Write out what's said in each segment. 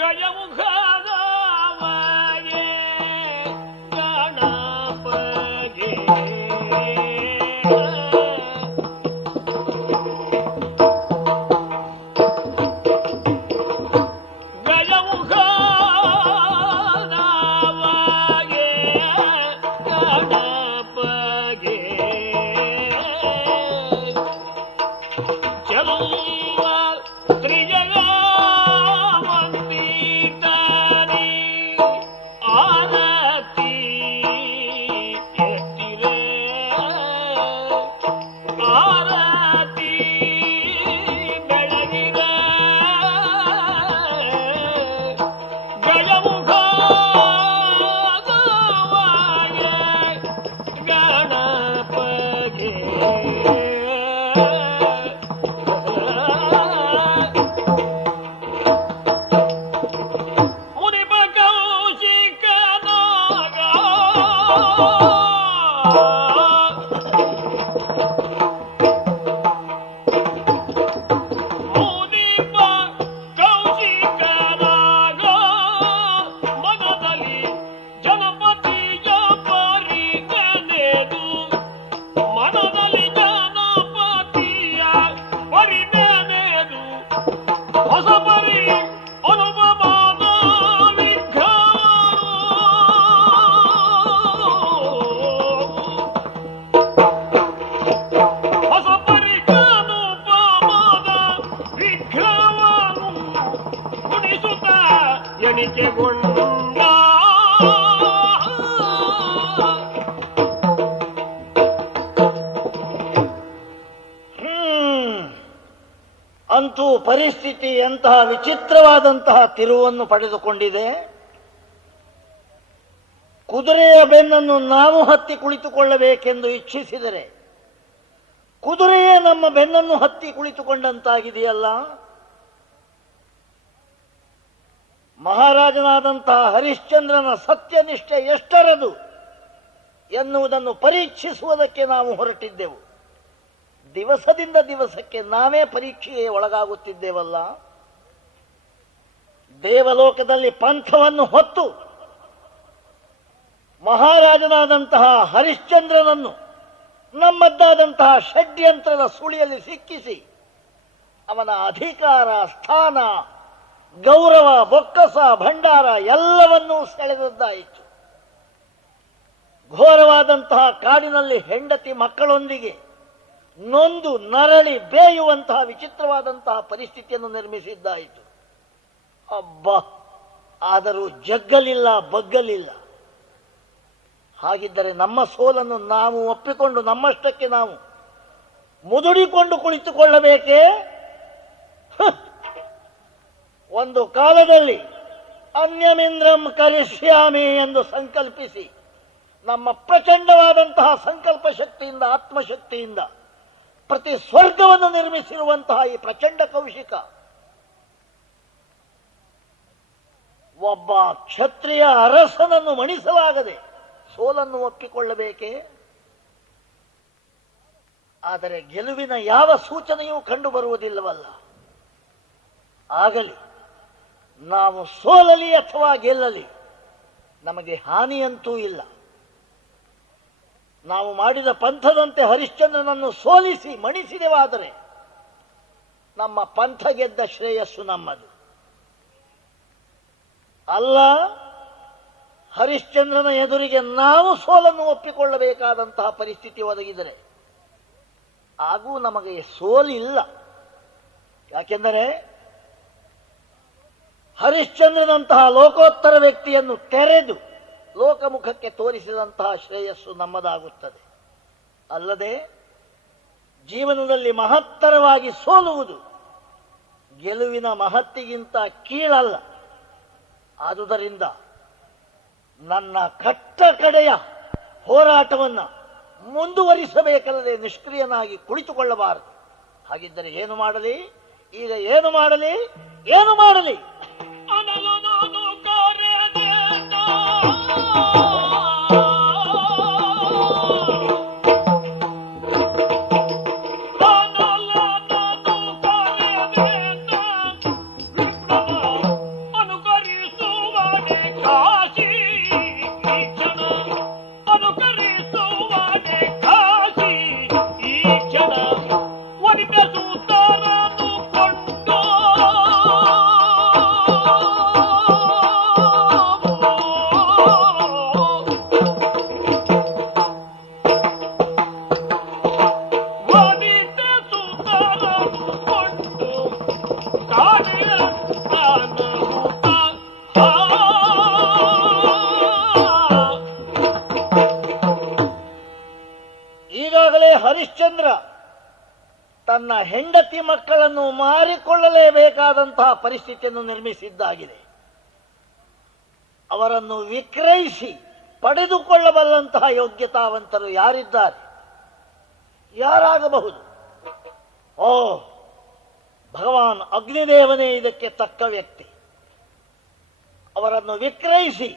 ಗಜಮುಖದವಗೆ ಗಣಪಗೆ ಅಂತೂ ಪರಿಸ್ಥಿತಿ ಎಂತಹ ವಿಚಿತ್ರವಾದಂತಹ ತಿರುವನ್ನು ಪಡೆದುಕೊಂಡಿದೆ. ಕುದುರೆಯ ಬೆನ್ನನ್ನು ನಾವು ಹತ್ತಿ ಕುಳಿತುಕೊಳ್ಳಬೇಕೆಂದು ಇಚ್ಛಿಸಿದರೆ ಕುದುರೆಯೇ ನಮ್ಮ ಬೆನ್ನನ್ನು ಹತ್ತಿ ಕುಳಿತುಕೊಂಡಂತಾಗಿದೆಯಲ್ಲ. ಮಹಾರಾಜನಾದಂತಹ ಹರಿಶ್ಚಂದ್ರನ ಸತ್ಯನಿಷ್ಠೆ ಎಷ್ಟರದು ಎನ್ನುವುದನ್ನು ಪರೀಕ್ಷಿಸುವುದಕ್ಕೆ ನಾವು ಹೊರಟಿದ್ದೆವು. ದಿವಸದಿಂದ ದಿವಸಕ್ಕೆ ನಾವೇ ಪರೀಕ್ಷೆಗೆ ಒಳಗಾಗುತ್ತಿದ್ದೇವಲ್ಲ. ದೇವಲೋಕದಲ್ಲಿ ಪಂಥವನ್ನು ಹೊತ್ತು ಮಹಾರಾಜನಾದಂತಹ ಹರಿಶ್ಚಂದ್ರನನ್ನು ನಮ್ಮದ್ದಾದಂತಹ ಷಡ್ಯಂತ್ರದ ಸುಳಿಯಲ್ಲಿ ಸಿಕ್ಕಿಸಿ ಅವನ ಅಧಿಕಾರ, ಸ್ಥಾನ, ಗೌರವ, ಬೊಕ್ಕಸ, ಭಂಡಾರ ಎಲ್ಲವನ್ನೂ ಸೆಳೆದದ್ದಾಯಿತು. ಘೋರವಾದಂತಹ ಕಾಡಿನಲ್ಲಿ ಹೆಂಡತಿ ಮಕ್ಕಳೊಂದಿಗೆ ನೊಂದು ನರಳಿ ಬೇಯುವಂತಹ ವಿಚಿತ್ರವಾದಂತಹ ಪರಿಸ್ಥಿತಿಯನ್ನು ನಿರ್ಮಿಸಿದ್ದಾಯಿತು. ಅಬ್ಬಾ, ಆದರೂ ಜಗ್ಗಲಿಲ್ಲ, ಬಗ್ಗಲಿಲ್ಲ. ಹಾಗಿದ್ದರೆ ನಮ್ಮ ಸೋಲನ್ನು ನಾವು ಒಪ್ಪಿಕೊಂಡು ನಮ್ಮಷ್ಟಕ್ಕೆ ನಾವು ಮುದುಡಿಕೊಂಡು ಕುಳಿತುಕೊಳ್ಳಬೇಕೇ? ಒಂದು ಕಾಲದಲ್ಲಿ ಅನ್ಯಮಿಂದ್ರಂ ಕರಿಷ್ಯಾಮಿ ಎಂದು ಸಂಕಲ್ಪಿಸಿ ನಮ್ಮ ಪ್ರಚಂಡವಾದಂತಹ ಸಂಕಲ್ಪ ಶಕ್ತಿಯಿಂದ, ಆತ್ಮಶಕ್ತಿಯಿಂದ ಪ್ರತಿ ಸ್ವರ್ಗವನ್ನು ನಿರ್ಮಿಸಿರುವಂತಹ ಈ ಪ್ರಚಂಡ ಕೌಶಿಕ ಒಬ್ಬ ಕ್ಷತ್ರಿಯ ಅರಸನನ್ನು ಮಣಿಸಲಾಗದೆ ಸೋಲನ್ನು ಒಪ್ಪಿಕೊಳ್ಳಬೇಕೇ? ಆದರೆ ಗೆಲುವಿನ ಯಾವ ಸೂಚನೆಯೂ ಕಂಡು ಬರುವುದಿಲ್ಲವಲ್ಲ. ಆಗಲಿ, ನಾವು ಸೋಲಲಿ ಅಥವಾ ಗೆಲ್ಲಲಿ ನಮಗೆ ಹಾನಿಯಂತೂ ಇಲ್ಲ. ನಾವು ಮಾಡಿದ ಪಂಥದಂತೆ ಹರಿಶ್ಚಂದ್ರನನ್ನು ಸೋಲಿಸಿ ಮಣಿಸಿದೆವಾದರೆ ನಮ್ಮ ಪಂಥ ಗೆದ್ದ ಶ್ರೇಯಸ್ಸು ನಮ್ಮದು. ಅಲ್ಲ, ಹರಿಶ್ಚಂದ್ರನ ಎದುರಿಗೆ ನಾವು ಸೋಲನ್ನು ಒಪ್ಪಿಕೊಳ್ಳಬೇಕಾದಂತಹ ಪರಿಸ್ಥಿತಿ ಒದಗಿದರೆ ಹಾಗೂ ನಮಗೆ ಸೋಲಿಲ್ಲ. ಯಾಕೆಂದರೆ ಹರಿಶ್ಚಂದ್ರನಂತಹ ಲೋಕೋತ್ತರ ವ್ಯಕ್ತಿಯನ್ನು ತೆರೆದು ಲೋಕಮುಖಕ್ಕೆ ತೋರಿಸಿದಂತಹ ಶ್ರೇಯಸ್ಸು ನಮ್ಮದಾಗುತ್ತದೆ. ಅಲ್ಲದೆ ಜೀವನದಲ್ಲಿ ಮಹತ್ತರವಾಗಿ ಸೋಲುವುದು ಗೆಲುವಿನ ಮಹತ್ತಿಗಿಂತ ಕೀಳಲ್ಲ. ಆದುದರಿಂದ ನನ್ನ ಕಟ್ಟ ಕಡೆಯ ಹೋರಾಟವನ್ನು ಮುಂದುವರಿಸಬೇಕಲ್ಲದೆ ನಿಷ್ಕ್ರಿಯನಾಗಿ ಕುಳಿತುಕೊಳ್ಳಬಾರದು. ಹಾಗಿದ್ದರೆ ಏನು ಮಾಡಲಿ? ಈಗ ಏನು ಮಾಡಲಿ? ಏನು ಮಾಡಲಿ? ಅನುಕರ ತನ್ನ ಹೆಂಡತಿ ಮಕ್ಕಳನ್ನು ಮಾರಿಕೊಳ್ಳಲೇಬೇಕಾದಂತಹ ಪರಿಸ್ಥಿತಿಯನ್ನು ನಿರ್ಮಿಸಿದ್ದಾಗಿದೆ. ಅವರನ್ನು ವಿಕ್ರಯಿಸಿ ಪಡೆದುಕೊಳ್ಳಬಲ್ಲಂತಹ ಯೋಗ್ಯತಾವಂತರು ಯಾರಿದ್ದಾರೆ? ಯಾರಾಗಬಹುದು? ಓ, ಭಗವಾನ್ ಅಗ್ನಿದೇವನೇ ಇದಕ್ಕೆ ತಕ್ಕ ವ್ಯಕ್ತಿ. ಅವರನ್ನು ವಿಕ್ರಯಿಸಿ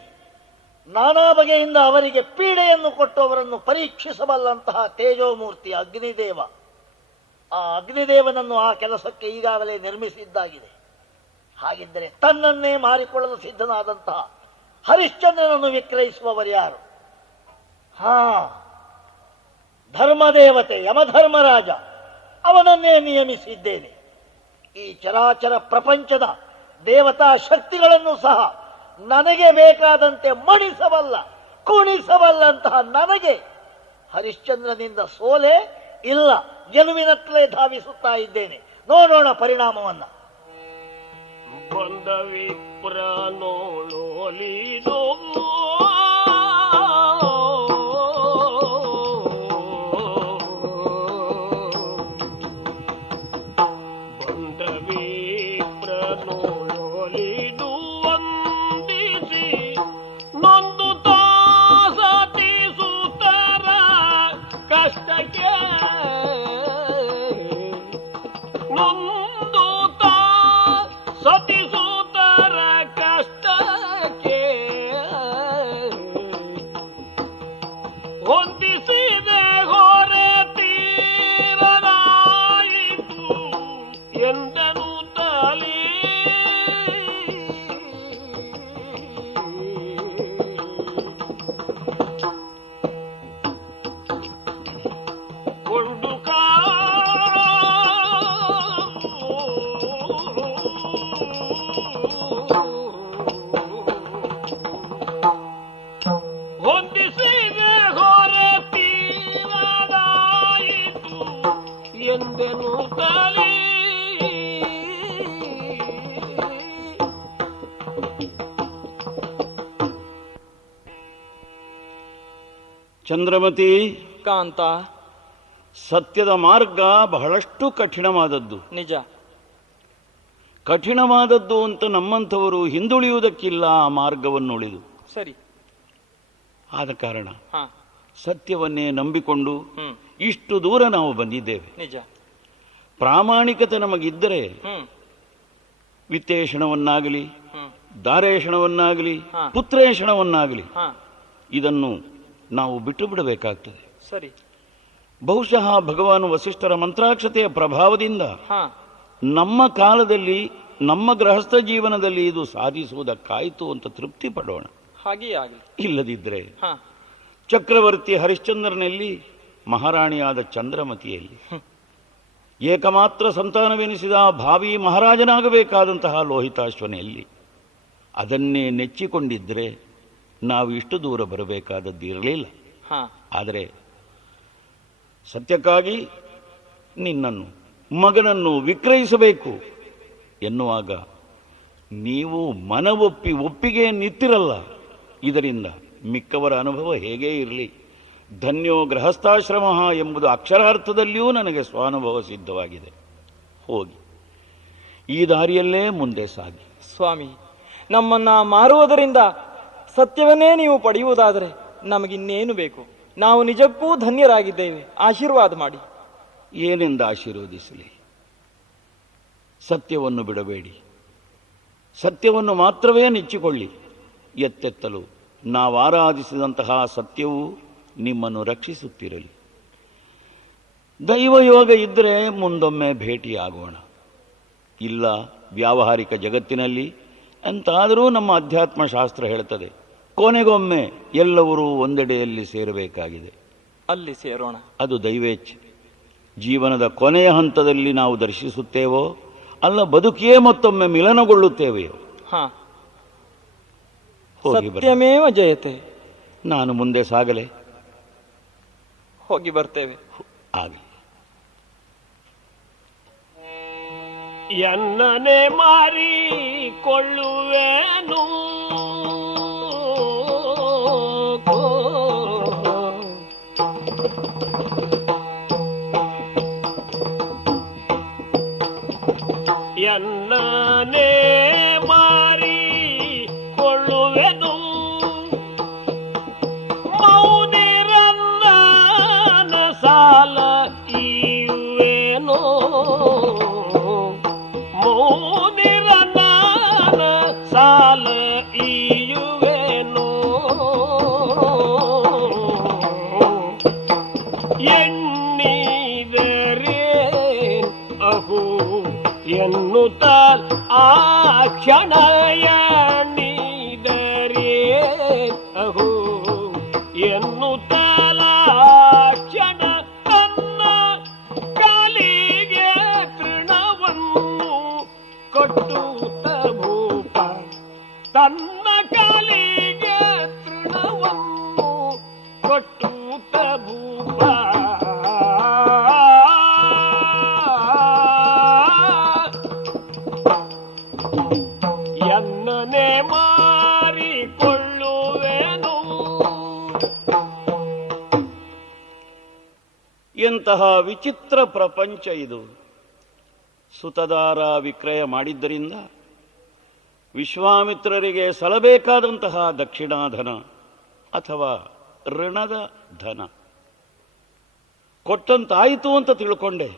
ನಾನಾ ಬಗೆಯಿಂದ ಅವರಿಗೆ ಪೀಡೆಯನ್ನು ಕೊಟ್ಟು ಅವರನ್ನು ಪರೀಕ್ಷಿಸಬಲ್ಲಂತಹ ತೇಜೋಮೂರ್ತಿ ಅಗ್ನಿದೇವ. ಆ ಅಗ್ನಿದೇವನನ್ನು ಆ ಕೆಲಸಕ್ಕೆ ಈಗಾಗಲೇ ನಿರ್ಮಿಸಿದ್ದಾಗಿದೆ. ಹಾಗಿದ್ದರೆ ತನ್ನನ್ನೇ ಮಾರಿಕೊಳ್ಳಲು ಸಿದ್ಧನಾದಂತಹ ಹರಿಶ್ಚಂದ್ರನನ್ನು ವಿಕ್ರಯಿಸುವವರು ಯಾರು? ಧರ್ಮದೇವತೆ ಯಮಧರ್ಮರಾಜ, ಅವನನ್ನೇ ನಿಯಮಿಸಿದ್ದೇನೆ. ಈ ಚರಾಚರ ಪ್ರಪಂಚದ ದೇವತಾ ಶಕ್ತಿಗಳನ್ನು ಸಹ ನನಗೆ ಬೇಕಾದಂತೆ ಮಣಿಸಬಲ್ಲ, ಕುಣಿಸಬಲ್ಲಂತಹ ನನಗೆ ಹರಿಶ್ಚಂದ್ರನಿಂದ ಸೋಲೆ ಇಲ್ಲ, ಗೆಲುವಿನತ್ತಲೇ ಧಾವಿಸುತ್ತಾ ಇದ್ದೇನೆ. ನೋಡೋಣ ಪರಿಣಾಮವನ್ನ. ಬಂದ ವಿಪ್ರ ನೋಳೋಲಿದೋ ಚಂದ್ರಮತಿ ಕಾಂತ, ಸತ್ಯದ ಮಾರ್ಗ ಬಹಳಷ್ಟು ಕಠಿಣವಾದದ್ದು. ನಿಜ. ಕಠಿಣವಾದದ್ದು ಅಂತ ನಮ್ಮಂಥವರು ಹಿಂದುಳಿಯುವುದಕ್ಕಿಲ್ಲ ಆ ಮಾರ್ಗವನ್ನು ಉಳಿದು. ಸರಿ. ಆದ ಕಾರಣ ಸತ್ಯವನ್ನೇ ನಂಬಿಕೊಂಡು ಇಷ್ಟು ದೂರ ನಾವು ಬಂದಿದ್ದೇವೆ. ನಿಜ. ಪ್ರಾಮಾಣಿಕತೆ ನಮಗಿದ್ದರೆ ವಿತ್ತೇಷಣವನ್ನಾಗಲಿ, ದಾರೇಷಣವನ್ನಾಗಲಿ, ಪುತ್ರೇಷಣವನ್ನಾಗಲಿ ಇದನ್ನು ನಾವು ಬಿಟ್ಟು ಬಿಡಬೇಕಾಗ್ತದೆ. ಸರಿ. ಬಹುಶಃ ಭಗವಾನ್ ವಸಿಷ್ಠರ ಮಂತ್ರಾಕ್ಷತೆಯ ಪ್ರಭಾವದಿಂದ ನಮ್ಮ ಕಾಲದಲ್ಲಿ, ನಮ್ಮ ಗೃಹಸ್ಥ ಜೀವನದಲ್ಲಿ ಇದು ಸಾಧಿಸುವುದಕ್ಕಾಯಿತು ಅಂತ ತೃಪ್ತಿ ಪಡೋಣ. ಹಾಗೆಯೇ ಆಗಲಿ. ಇಲ್ಲದಿದ್ದರೆ ಚಕ್ರವರ್ತಿ ಹರಿಶ್ಚಂದ್ರನಲ್ಲಿ, ಮಹಾರಾಣಿಯಾದ ಚಂದ್ರಮತಿಯಲ್ಲಿ, ಏಕಮಾತ್ರ ಸಂತಾನವೆನಿಸಿದ ಭಾವಿ ಮಹಾರಾಜನಾಗಬೇಕಾದಂತಹ ಲೋಹಿತಾಶ್ವನೆಯಲ್ಲಿ ಅದನ್ನೇ ನೆಚ್ಚಿಕೊಂಡಿದ್ದರೆ ನಾವು ಇಷ್ಟು ದೂರ ಬರಬೇಕಾದದ್ದು ಇರಲಿಲ್ಲ. ಆದರೆ ಸತ್ಯಕ್ಕಾಗಿ ನಿನ್ನನ್ನು, ಮಗನನ್ನು ವಿಕ್ರಯಿಸಬೇಕು ಎನ್ನುವಾಗ ನೀವು ಒಪ್ಪಿಗೆ ನಿಂತಿರಲ್ಲ. ಇದರಿಂದ ಮಿಕ್ಕವರ ಅನುಭವ ಹೇಗೇ ಇರಲಿ, ಧನ್ಯೋ ಗೃಹಸ್ಥಾಶ್ರಮ ಎಂಬುದು ಅಕ್ಷರಾರ್ಥದಲ್ಲಿಯೂ ನನಗೆ ಸ್ವಾನುಭವ ಸಿದ್ಧವಾಗಿದೆ. ಹೋಗಿ ಈ ದಾರಿಯಲ್ಲೇ ಮುಂದೆ ಸಾಗಿ. ಸ್ವಾಮಿ, ನಮ್ಮನ್ನ ಮಾರುವುದರಿಂದ ಸತ್ಯವನ್ನೇ ನೀವು ಪಡೆಯುವುದಾದರೆ ನಮಗಿನ್ನೇನು ಬೇಕು? ನಾವು ನಿಜಕ್ಕೂ ಧನ್ಯರಾಗಿದ್ದೇವೆ. ಆಶೀರ್ವಾದ ಮಾಡಿ. ಏನೆಂದು ಆಶೀರ್ವದಿಸಲಿ? ಸತ್ಯವನ್ನು ಬಿಡಬೇಡಿ, ಸತ್ಯವನ್ನು ಮಾತ್ರವೇ ನೆಚ್ಚಿಕೊಳ್ಳಿ. ಎತ್ತೆತ್ತಲು ನಾವು ಆರಾಧಿಸಿದಂತಹ ಸತ್ಯವು ನಿಮ್ಮನ್ನು ರಕ್ಷಿಸುತ್ತಿರಲಿ. ದೈವಯೋಗ ಇದ್ದರೆ ಮುಂದೊಮ್ಮೆ ಭೇಟಿಯಾಗೋಣ. ಇಲ್ಲ ವ್ಯಾವಹಾರಿಕ ಜಗತ್ತಿನಲ್ಲಿ ಅಂತಾದರೂ ನಮ್ಮ ಅಧ್ಯಾತ್ಮ ಶಾಸ್ತ್ರ ಹೇಳುತ್ತದೆ, ಕೊನೆಗೊಮ್ಮೆ ಎಲ್ಲರೂ ಒಂದೆಡೆಯಲ್ಲಿ ಸೇರಬೇಕಾಗಿದೆ. ಅಲ್ಲಿ ಸೇರೋಣ. ಅದು ದೈವೇಚ್ಛೆ. ಜೀವನದ ಕೊನೆಯ ಹಂತದಲ್ಲಿ ನಾವು ದರ್ಶಿಸುತ್ತೇವೋ ಅಲ್ಲ ಬದುಕಿಯೇ ಮತ್ತೊಮ್ಮೆ ಮಿಲನಗೊಳ್ಳುತ್ತೇವೆಯೋ. ಸತ್ಯಮೇವ ಜಯತೆ. ನಾನು ಮುಂದೆ ಸಾಗಲೇ? ಹೋಗಿ ಬರ್ತೇವೆ. ಆಗಲಿ. ಎನ್ನನೆ ಮಾರಿಕೊಳ್ಳುವೆನು ಸಾಲ ಈಯುವೆನೋ ಎಣ್ಣಿದರೆ ಅಹು ಎನ್ನುತ್ತಾಲ್ ಆ ಕ್ಷಣಯ ನೀದರೆ ಅಹು ಎನ್ನುತ್ತಾಲ ಕ್ಷಣ ತನ್ನ ಕಾಲಿಗೆ ತೃಣವನ್ನು ಕೊಟ್ಟುತ್ತ ಭೂಪ ತನ್ನ ಕಾಲಿಗೆ ತೃಣವನ್ನು ಕೊಟ್ಟುತ್ತ ಭೂಪ ಎನ್ನನೆ ಮಾರಿಕೊಳ್ಳುವೆನು. ಎಂತಹ ವಿಚಿತ್ರ ಪ್ರಪಂಚ ಇದು. ಸುತದಾರ ವಿಕ್ರಯ ಮಾಡಿದ್ದರಿಂದ ವಿಶ್ವಾಮಿತ್ರರಿಗೆ ಸಲ್ಲಬೇಕಾದಂತಹ ದಕ್ಷಿಣಾಧನ ಅಥವಾ ಋಣದ ಧನ ಕೊಟ್ಟಂತಾಯಿತು ಅಂತ ತಿಳ್ಕೊಂಡೆ.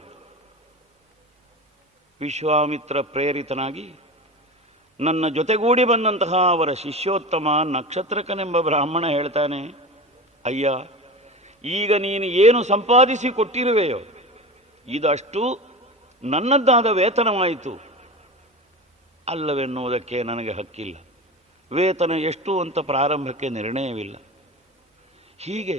ವಿಶ್ವಾಮಿತ್ರ ಪ್ರೇರಿತನಾಗಿ ನನ್ನ ಜೊತೆಗೂಡಿ ಬಂದಂತಹ ಅವರ ಶಿಷ್ಯೋತ್ತಮ ನಕ್ಷತ್ರಕನೆಂಬ ಬ್ರಾಹ್ಮಣ ಹೇಳ್ತಾನೆ, ಅಯ್ಯ, ಈಗ ನೀನು ಏನು ಸಂಪಾದಿಸಿ ಕೊಟ್ಟಿರುವೆಯೋ ಇದಷ್ಟು ನನ್ನದ್ದಾದ ವೇತನವಾಯಿತು ಅಲ್ಲವೆನ್ನುವುದಕ್ಕೆ ನನಗೆ ಹಕ್ಕಿಲ್ಲ. ವೇತನ ಎಷ್ಟು ಅಂತ ಪ್ರಾರಂಭಕ್ಕೆ ನಿರ್ಣಯವಿಲ್ಲ. ಹೀಗೆ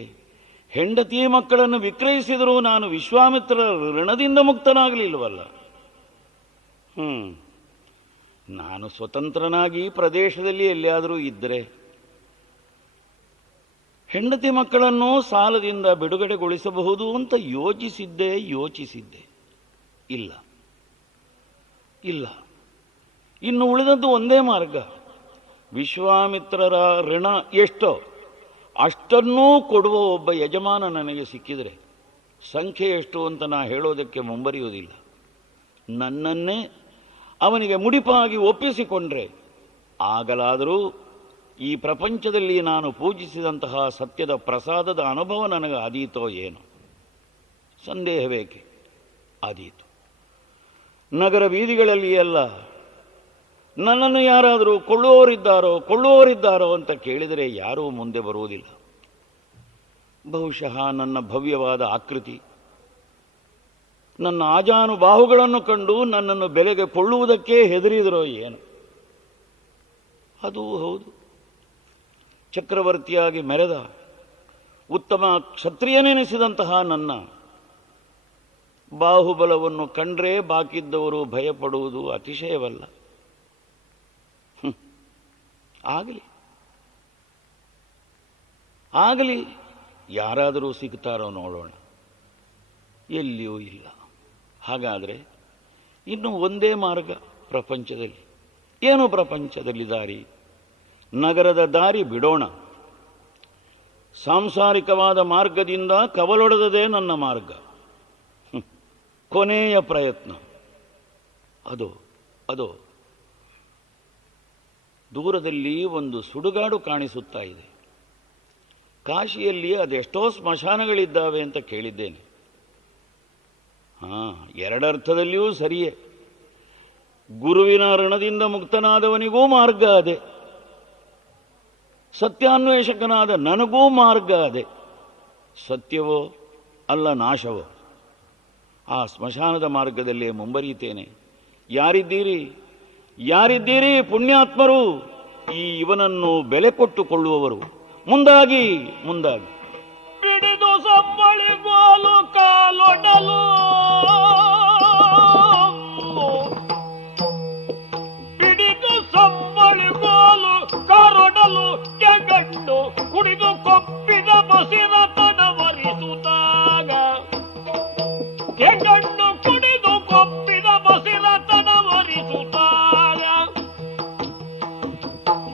ಹೆಂಡತಿ ಮಕ್ಕಳನ್ನು ವಿಕ್ರಯಿಸಿದರೂ ನಾನು ವಿಶ್ವಾಮಿತ್ರ ಋಣದಿಂದ ಮುಕ್ತನಾಗಲಿಲ್ವಲ್ಲ. ನಾನು ಸ್ವತಂತ್ರನಾಗಿ ಪ್ರದೇಶದಲ್ಲಿ ಎಲ್ಲಿಯಾದರೂ ಇದ್ದರೆ ಹೆಂಡತಿ ಮಕ್ಕಳನ್ನು ಸಾಲದಿಂದ ಬಿಡುಗಡೆಗೊಳಿಸಬಹುದು ಅಂತ ಯೋಚಿಸಿದ್ದೆ. ಇಲ್ಲ, ಇನ್ನು ಉಳಿದದ್ದು ಒಂದೇ ಮಾರ್ಗ. ವಿಶ್ವಾಮಿತ್ರರ ಋಣ ಎಷ್ಟೋ ಅಷ್ಟನ್ನೂ ಕೊಡುವ ಒಬ್ಬ ಯಜಮಾನ ನನಗೆ ಸಿಕ್ಕಿದರೆ, ಸಂಖ್ಯೆ ಎಷ್ಟು ಅಂತ ನಾ ಹೇಳೋದಕ್ಕೆ ಮುಂಬರಿಯುವುದಿಲ್ಲ, ನನ್ನನ್ನೇ ಅವನಿಗೆ ಮುಡಿಪಾಗಿ ಒಪ್ಪಿಸಿಕೊಂಡ್ರೆ ಆಗಲಾದರೂ ಈ ಪ್ರಪಂಚದಲ್ಲಿ ನಾನು ಪೂಜಿಸಿದಂತಹ ಸತ್ಯದ ಪ್ರಸಾದದ ಅನುಭವ ನನಗೆ ಆದೀತೋ ಏನೋ. ಸಂದೇಹವೇಕೆ, ಆದೀತು. ನಗರ ಬೀದಿಗಳಲ್ಲಿ ಎಲ್ಲ ನನ್ನನ್ನು ಯಾರಾದರೂ ಕೊಳ್ಳುವವರಿದ್ದಾರೋ ಅಂತ ಕೇಳಿದರೆ ಯಾರೂ ಮುಂದೆ ಬರುವುದಿಲ್ಲ. ಬಹುಶಃ ನನ್ನ ಭವ್ಯವಾದ ಆಕೃತಿ, ನನ್ನ ಆಜಾನುಬಾಹುಗಳನ್ನು ಕಂಡು ನನ್ನನ್ನು ಬೆಲೆಗೆ ಕೊಳ್ಳುವುದಕ್ಕೆ ಹೆದರಿದರೋ ಏನು. ಅದೂ ಹೌದು, ಚಕ್ರವರ್ತಿಯಾಗಿ ಮೆರೆದ ಉತ್ತಮ ಕ್ಷತ್ರಿಯನೆನಿಸಿದಂತಹ ನನ್ನ ಬಾಹುಬಲವನ್ನು ಕಂಡ್ರೆ ಬಾಕಿದ್ದವರು ಭಯಪಡುವುದು ಅತಿಶಯವಲ್ಲ. ಆಗಲಿ, ಯಾರಾದರೂ ಸಿಗ್ತಾರೋ ನೋಡೋಣ. ಎಲ್ಲಿಯೂ ಇಲ್ಲ. ಹಾಗಾದರೆ ಇನ್ನು ಒಂದೇ ಮಾರ್ಗ ಪ್ರಪಂಚದಲ್ಲಿ. ಏನು ಪ್ರಪಂಚದಲ್ಲಿ ದಾರಿ? ನಗರದ ದಾರಿ ಬಿಡೋಣ. ಸಾಂಸಾರಿಕವಾದ ಮಾರ್ಗದಿಂದ ಕವಲೊಡೆದದೇ ನನ್ನ ಮಾರ್ಗ. ಕೊನೆಯ ಪ್ರಯತ್ನ ಅದೋ ದೂರದಲ್ಲಿ ಒಂದು ಸುಡುಗಾಡು ಕಾಣಿಸುತ್ತಾ ಇದೆ. ಕಾಶಿಯಲ್ಲಿ ಅದೆಷ್ಟೋ ಸ್ಮಶಾನಗಳಿದ್ದಾವೆ ಅಂತ ಕೇಳಿದ್ದೇನೆ. ಎರಡರ್ಥದಲ್ಲಿಯೂ ಸರಿಯೇ. ಗುರುವಿನ ಋಣದಿಂದ ಮುಕ್ತನಾದವನಿಗೂ ಮಾರ್ಗ ಅದೇ, ಸತ್ಯಾನ್ವೇಷಕನಾದ ನನಗೂ ಮಾರ್ಗ ಅದೇ. ಸತ್ಯವೋ ಅಲ್ಲ ನಾಶವೋ, ಆ ಸ್ಮಶಾನದ ಮಾರ್ಗದಲ್ಲೇ ಮುಂಬರಿಯುತ್ತೇನೆ. ಯಾರಿದ್ದೀರಿ ಪುಣ್ಯಾತ್ಮರು, ಇವನನ್ನು ಬೆಲೆ ಕೊಟ್ಟುಕೊಳ್ಳುವವರು? ಮುಂದಾಗಿ ಬಿಡಿದು ಸಂಬಳಿಗೋಲು ಕಾಲೊಡಲು, ಬಿಡಿದು ಸಂಬಳಿಗೋಲು ಕಾರೊಡಲು, ಕೆಗಂಡು ಕುಡಿದು ಕೊಪ್ಪಿದ ಬಸಿದ ತಡವರಿಸುತ್ತಾಗ, ಕೆಗಂಡು ಕುಡಿದು ಕೊಪ್ಪಿದ ಬಸಿದ ತಡವರಿಸುತ್ತಾಗ,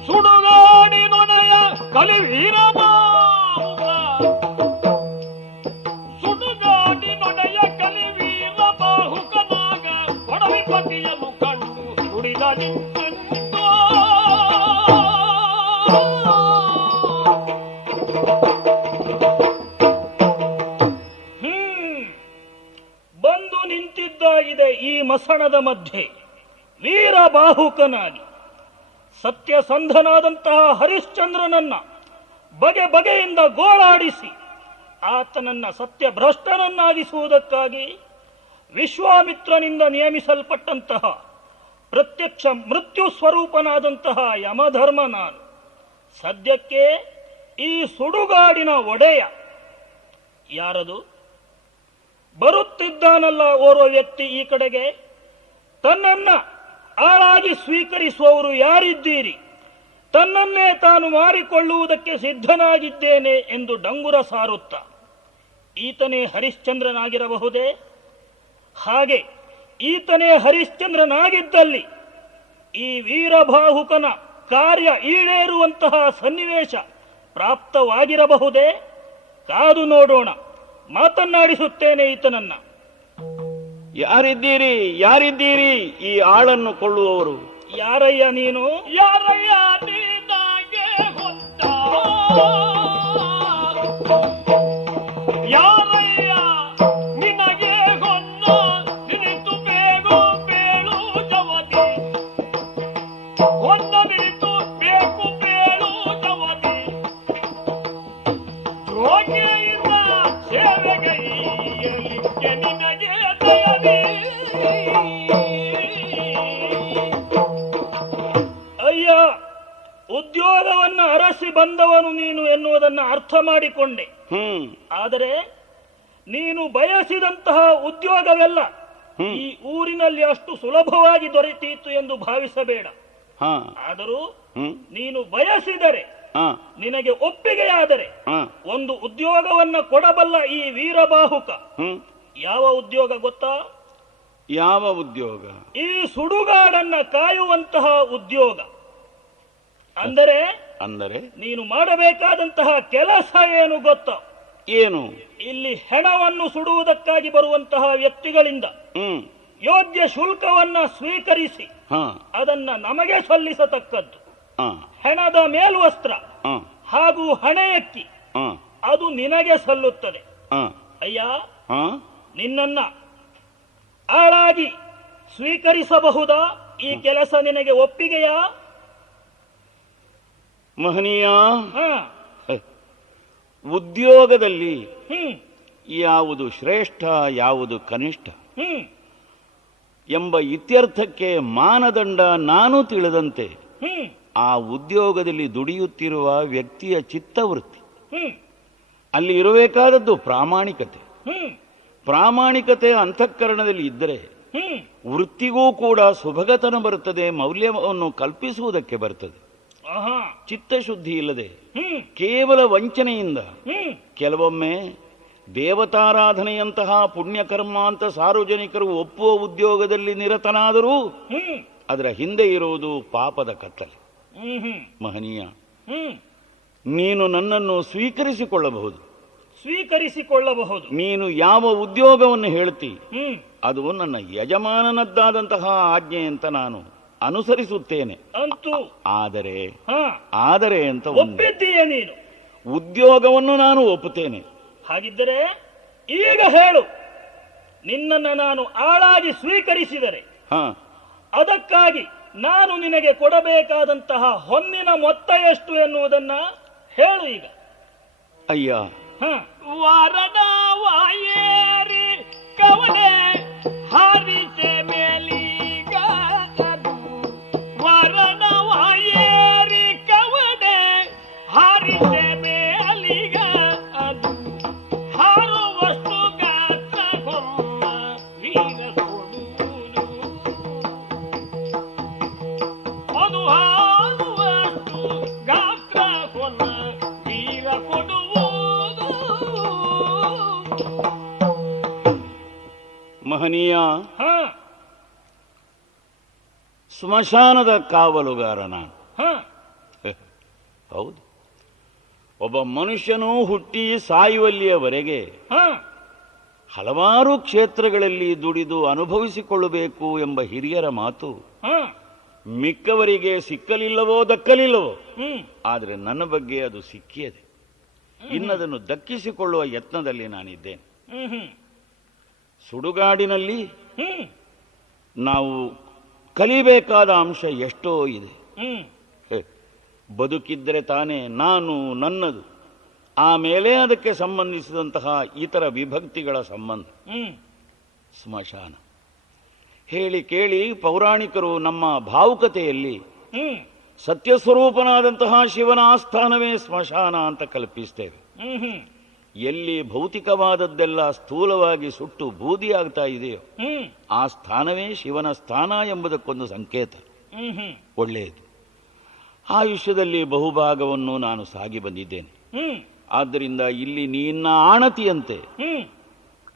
ಸುಡುಗಾಡಿ ನೊಡೆಯ ಕಲಿವೀರ ಬಾಹುಕ, ಸುಡುಗಾಡಿ ನೊಡೆಯ ಕಲಿವೀರ ಬಾಹುಕನಾಗ ಒಡವಿಪತಿಯನ್ನು ಕಂಡು ನುಡಿದ ನಿಂತೆಂದೋ. ಬಂದು ನಿಂತಿದ್ದಾಗಿದೆ ಈ ಮಸಣದ ಮಧ್ಯೆ ವೀರಬಾಹುಕನಾಗಿ. ಸತ್ಯಸಂಧನಾದಂತಹ ಹರಿಶ್ಚಂದ್ರನನ್ನ ಬಗೆ ಬಗೆಯಿಂದ ಗೋಳಾಡಿಸಿ ಆತನನ್ನ ಸತ್ಯಭ್ರಷ್ಟನನ್ನಾಗಿಸುವುದಕ್ಕಾಗಿ ವಿಶ್ವಾಮಿತ್ರನಿಂದ ನೇಮಿಸಲ್ಪಟ್ಟಂತಹ ಪ್ರತ್ಯಕ್ಷ ಮೃತ್ಯು ಸ್ವರೂಪನಾದಂತಹ ಯಮಧರ್ಮ ನಾನು. ಸದ್ಯಕ್ಕೆ ಈ ಸುಡುಗಾಡಿನ ಒಡೆಯ ಯಾರದು? ಬರುತ್ತಿದ್ದಾನಲ್ಲ ಓರ್ವ ವ್ಯಕ್ತಿ ಈ ಕಡೆಗೆ. ತನ್ನನ್ನ ಆಳಾಗಿ ಸ್ವೀಕರಿಸುವವರು ಯಾರಿದ್ದೀರಿ? ತನ್ನನ್ನೇ ತಾನು ಮಾರಿಕೊಳ್ಳುವುದಕ್ಕೆ ಸಿದ್ಧನಾಗಿದ್ದೇನೆ ಎಂದು ಡಂಗುರ ಸಾರುತ್ತ ಈತನೇ ಹರಿಶ್ಚಂದ್ರನಾಗಿರಬಹುದೇ? ಹಾಗೆ ಈತನೇ ಹರಿಶ್ಚಂದ್ರನಾಗಿದ್ದಲ್ಲಿ ಈ ವೀರಬಾಹುಕನ ಕಾರ್ಯ ಈಡೇರುವಂತಹ ಸನ್ನಿವೇಶ ಪ್ರಾಪ್ತವಾಗಿರಬಹುದೇ? ಕಾದು ನೋಡೋಣ. ಮಾತನ್ನಾಡಿಸುತ್ತೇನೆ ಈತನನ್ನ. ಯಾರಿದ್ದೀರಿ ಯಾರಿದ್ದೀರಿ ಈ ಆಳನ್ನು ಕೊಳ್ಳುವವರು? ಯಾರಯ್ಯ ನೀನು? ಯಾರಯ್ಯ ನೀನಾಗೆ ಹೊತ್ತ ಯಾರಯ್ಯ ನಿನಗೆ ಹೊನ್ನ ನಿನಿತು ಬೇಗೋ ಬೇಳು ಜವದಿ ಹೊನ್ನ ನಿನಿತು ಬೇಕು ಬೇಳು ಜವದಿ ಜೋಗಿಯಿಂದ ಸೇವೆಗೆ ಈಯಲಿಕ್ಕೆ ನಿನಗೆ ದಯದಿ. ಅಯ್ಯ, ಉದ್ಯೋಗವನ್ನ ಅರಸಿ ಬಂದವನು ನೀನು ಎನ್ನುವುದನ್ನ ಅರ್ಥ ಮಾಡಿಕೊಂಡೆ. ಆದರೆ ನೀನು ಬಯಸಿದಂತಹ ಉದ್ಯೋಗವೆಲ್ಲ ಈ ಊರಿನಲ್ಲಿ ಅಷ್ಟು ಸುಲಭವಾಗಿ ದೊರೆತೀತು ಎಂದು ಭಾವಿಸಬೇಡ. ಆದರೂ ನೀನು ಬಯಸಿದರೆ, ನಿನಗೆ ಒಪ್ಪಿಗೆಯಾದರೆ ಒಂದು ಉದ್ಯೋಗವನ್ನ ಕೊಡಬಲ್ಲ ಈ ವೀರಬಾಹುಕ. ಯಾವ ಉದ್ಯೋಗ ಗೊತ್ತಾ? ಯಾವ ಉದ್ಯೋಗ? ಈ ಸುಡುಗಾಡನ್ನ ಕಾಯುವಂತಹ ಉದ್ಯೋಗ. ಅಂದರೆ ನೀನು ಮಾಡಬೇಕಾದಂತಹ ಕೆಲಸ ಏನು ಗೊತ್ತಾ? ಏನು? ಇಲ್ಲಿ ಹೆಣವನ್ನು ಸುಡುವುದಕ್ಕಾಗಿ ಬರುವಂತಹ ವ್ಯಕ್ತಿಗಳಿಂದ ಯೋಗ್ಯ ಶುಲ್ಕವನ್ನ ಸ್ವೀಕರಿಸಿ ಅದನ್ನ ನಮಗೆ ಸಲ್ಲಿಸತಕ್ಕದ್ದು. ಹೆಣದ ಮೇಲ್ವಸ್ತ್ರ ಹಾಗೂ ಹಣೆಯಕ್ಕಿ ಅದು ನಿನಗೆ ಸಲ್ಲುತ್ತದೆ. ಅಯ್ಯ, ನಿನ್ನನ್ನ ಆಳಾಗಿ ಸ್ವೀಕರಿಸಬಹುದಾ? ಈ ಕೆಲಸ ನಿನಗೆ ಒಪ್ಪಿಗೆಯಾ? ಮಹನೀಯ, ಉದ್ಯೋಗದಲ್ಲಿ ಯಾವುದು ಶ್ರೇಷ್ಠ ಯಾವುದು ಕನಿಷ್ಠ ಎಂಬ ಇತ್ಯರ್ಥಕ್ಕೆ ಮಾನದಂಡ ನಾನು ತಿಳಿದಂತೆ ಆ ಉದ್ಯೋಗದಲ್ಲಿ ದುಡಿಯುತ್ತಿರುವ ವ್ಯಕ್ತಿಯ ಚಿತ್ತವೃತ್ತಿ. ಅಲ್ಲಿ ಇರಬೇಕಾದದ್ದು ಪ್ರಾಮಾಣಿಕತೆ. ಪ್ರಾಮಾಣಿಕತೆ ಅಂತಃಕರಣದಲ್ಲಿ ಇದ್ದರೆ ವೃತ್ತಿಗೂ ಕೂಡ ಸುಭಗತನ ಬರುತ್ತದೆ, ಮೌಲ್ಯವನ್ನು ಕಲ್ಪಿಸುವುದಕ್ಕೆ ಬರ್ತದೆ. ಚಿತ್ತಶುದ್ಧಿ ಇಲ್ಲದೆ ಕೇವಲ ವಂಚನೆಯಿಂದ ಕೆಲವೊಮ್ಮೆ ದೇವತಾರಾಧನೆಯಂತಹ ಪುಣ್ಯಕರ್ಮ ಅಂತ ಸಾರ್ವಜನಿಕರು ಒಪ್ಪುವ ಉದ್ಯೋಗದಲ್ಲಿ ನಿರತನಾದರೂ ಅದರ ಹಿಂದೆ ಇರುವುದು ಪಾಪದ ಕತ್ತಲೆ. ಮಹನೀಯ, ನೀನು ನನ್ನನ್ನು ಸ್ವೀಕರಿಸಿಕೊಳ್ಳಬಹುದು. ನೀನು ಯಾವ ಉದ್ಯೋಗವನ್ನು ಹೇಳ್ತಿ ಅದು ನನ್ನ ಯಜಮಾನನದ್ದಾದಂತಹ ಆಜ್ಞೆ ಅಂತ ನಾನು ಅನುಸರಿಸುತ್ತೇನೆ. ಆದರೆ ಅಂತ ಒಪ್ಪಿದ್ದೀಯ ನೀನು? ಉದ್ಯೋಗವನ್ನು ನಾನು ಒಪ್ಪುತ್ತೇನೆ. ಹಾಗಿದ್ದರೆ ಈಗ ಹೇಳು, ನಿನ್ನನ್ನು ನಾನು ಆಳಾಗಿ ಸ್ವೀಕರಿಸಿದರೆ ಅದಕ್ಕಾಗಿ ನಾನು ನಿನಗೆ ಕೊಡಬೇಕಾದಂತಹ ಹೊನ್ನಿನ ಮೊತ್ತ ಎಷ್ಟು ಎನ್ನುವುದನ್ನ ಹೇಳು ಈಗ. ಅಯ್ಯ, ವಾರದ ವಾಯೇರಿ ಕವನೆ ಹಾರಿಸೆ ಮೇಲೀಗ ವಾರದ ವಾಯೇರಿ ಕವನೆ ಹಾರಿಸೆ ಮೇಲೀಗ ಅದು ಹಾರುವಷ್ಟು ಗಾತ್ರ ಕೊಮ್ಮ ವೀರ ಕೊಡುವುದು ಅದು ಹಾರುವಷ್ಟು ಗಾತ್ರ ಕೊನ್ನ ವೀರ ಕೊಡುವುದು. ಮಹನೀಯ, ಸ್ಮಶಾನದ ಕಾವಲುಗಾರ ನಾನು. ಹೌದು, ಒಬ್ಬ ಮನುಷ್ಯನು ಹುಟ್ಟಿ ಸಾಯುವಲ್ಲಿಯವರೆಗೆ ಹಲವಾರು ಕ್ಷೇತ್ರಗಳಲ್ಲಿ ದುಡಿದು ಅನುಭವಿಸಿಕೊಳ್ಳಬೇಕು ಎಂಬ ಹಿರಿಯರ ಮಾತು ಮಿಕ್ಕವರಿಗೆ ಸಿಕ್ಕಲಿಲ್ಲವೋ ದಕ್ಕಲಿಲ್ಲವೋ, ಆದರೆ ನನ್ನ ಬಗ್ಗೆ ಅದು ಸಿಕ್ಕಿಯದೆ. ಇನ್ನದನ್ನು ದಕ್ಕಿಸಿಕೊಳ್ಳುವ ಯತ್ನದಲ್ಲಿ ನಾನಿದ್ದೇನೆ. ಸುಡುಗಾಡಿನಲ್ಲಿ ನಾವು ಕಲಿಬೇಕಾದ ಅಂಶ ಎಷ್ಟೋ ಇದೆ. ಬದುಕಿದ್ದರೆ ತಾನೇ ನಾನು ನನ್ನದು, ಆಮೇಲೆ ಅದಕ್ಕೆ ಸಂಬಂಧಿಸಿದಂತಹ ಇತರ ವಿಭಕ್ತಿಗಳ ಸಂಬಂಧ. ಸ್ಮಶಾನ ಹೇಳಿ ಕೇಳಿ ಪೌರಾಣಿಕರು ನಮ್ಮ ಭಾವುಕತೆಯಲ್ಲಿ ಸತ್ಯಸ್ವರೂಪನಾದಂತಹ ಶಿವನ ಆಸ್ಥಾನವೇ ಸ್ಮಶಾನ ಅಂತ ಕಲ್ಪಿಸ್ತೇವೆ. ಎಲ್ಲಿ ಭೌತಿಕವಾದದ್ದೆಲ್ಲ ಸ್ಥೂಲವಾಗಿ ಸುಟ್ಟು ಬೂದಿಯಾಗ್ತಾ ಇದೆಯೋ ಆ ಸ್ಥಾನವೇ ಶಿವನ ಸ್ಥಾನ ಎಂಬುದಕ್ಕೊಂದು ಸಂಕೇತ. ಒಳ್ಳೆಯದು. ಆಯುಷ್ಯದಲ್ಲಿ ಬಹುಭಾಗವನ್ನು ನಾನು ಸಾಗಿ ಬಂದಿದ್ದೇನೆ. ಆದ್ದರಿಂದ ಇಲ್ಲಿ ನಿನ್ನ ಆಣತಿಯಂತೆ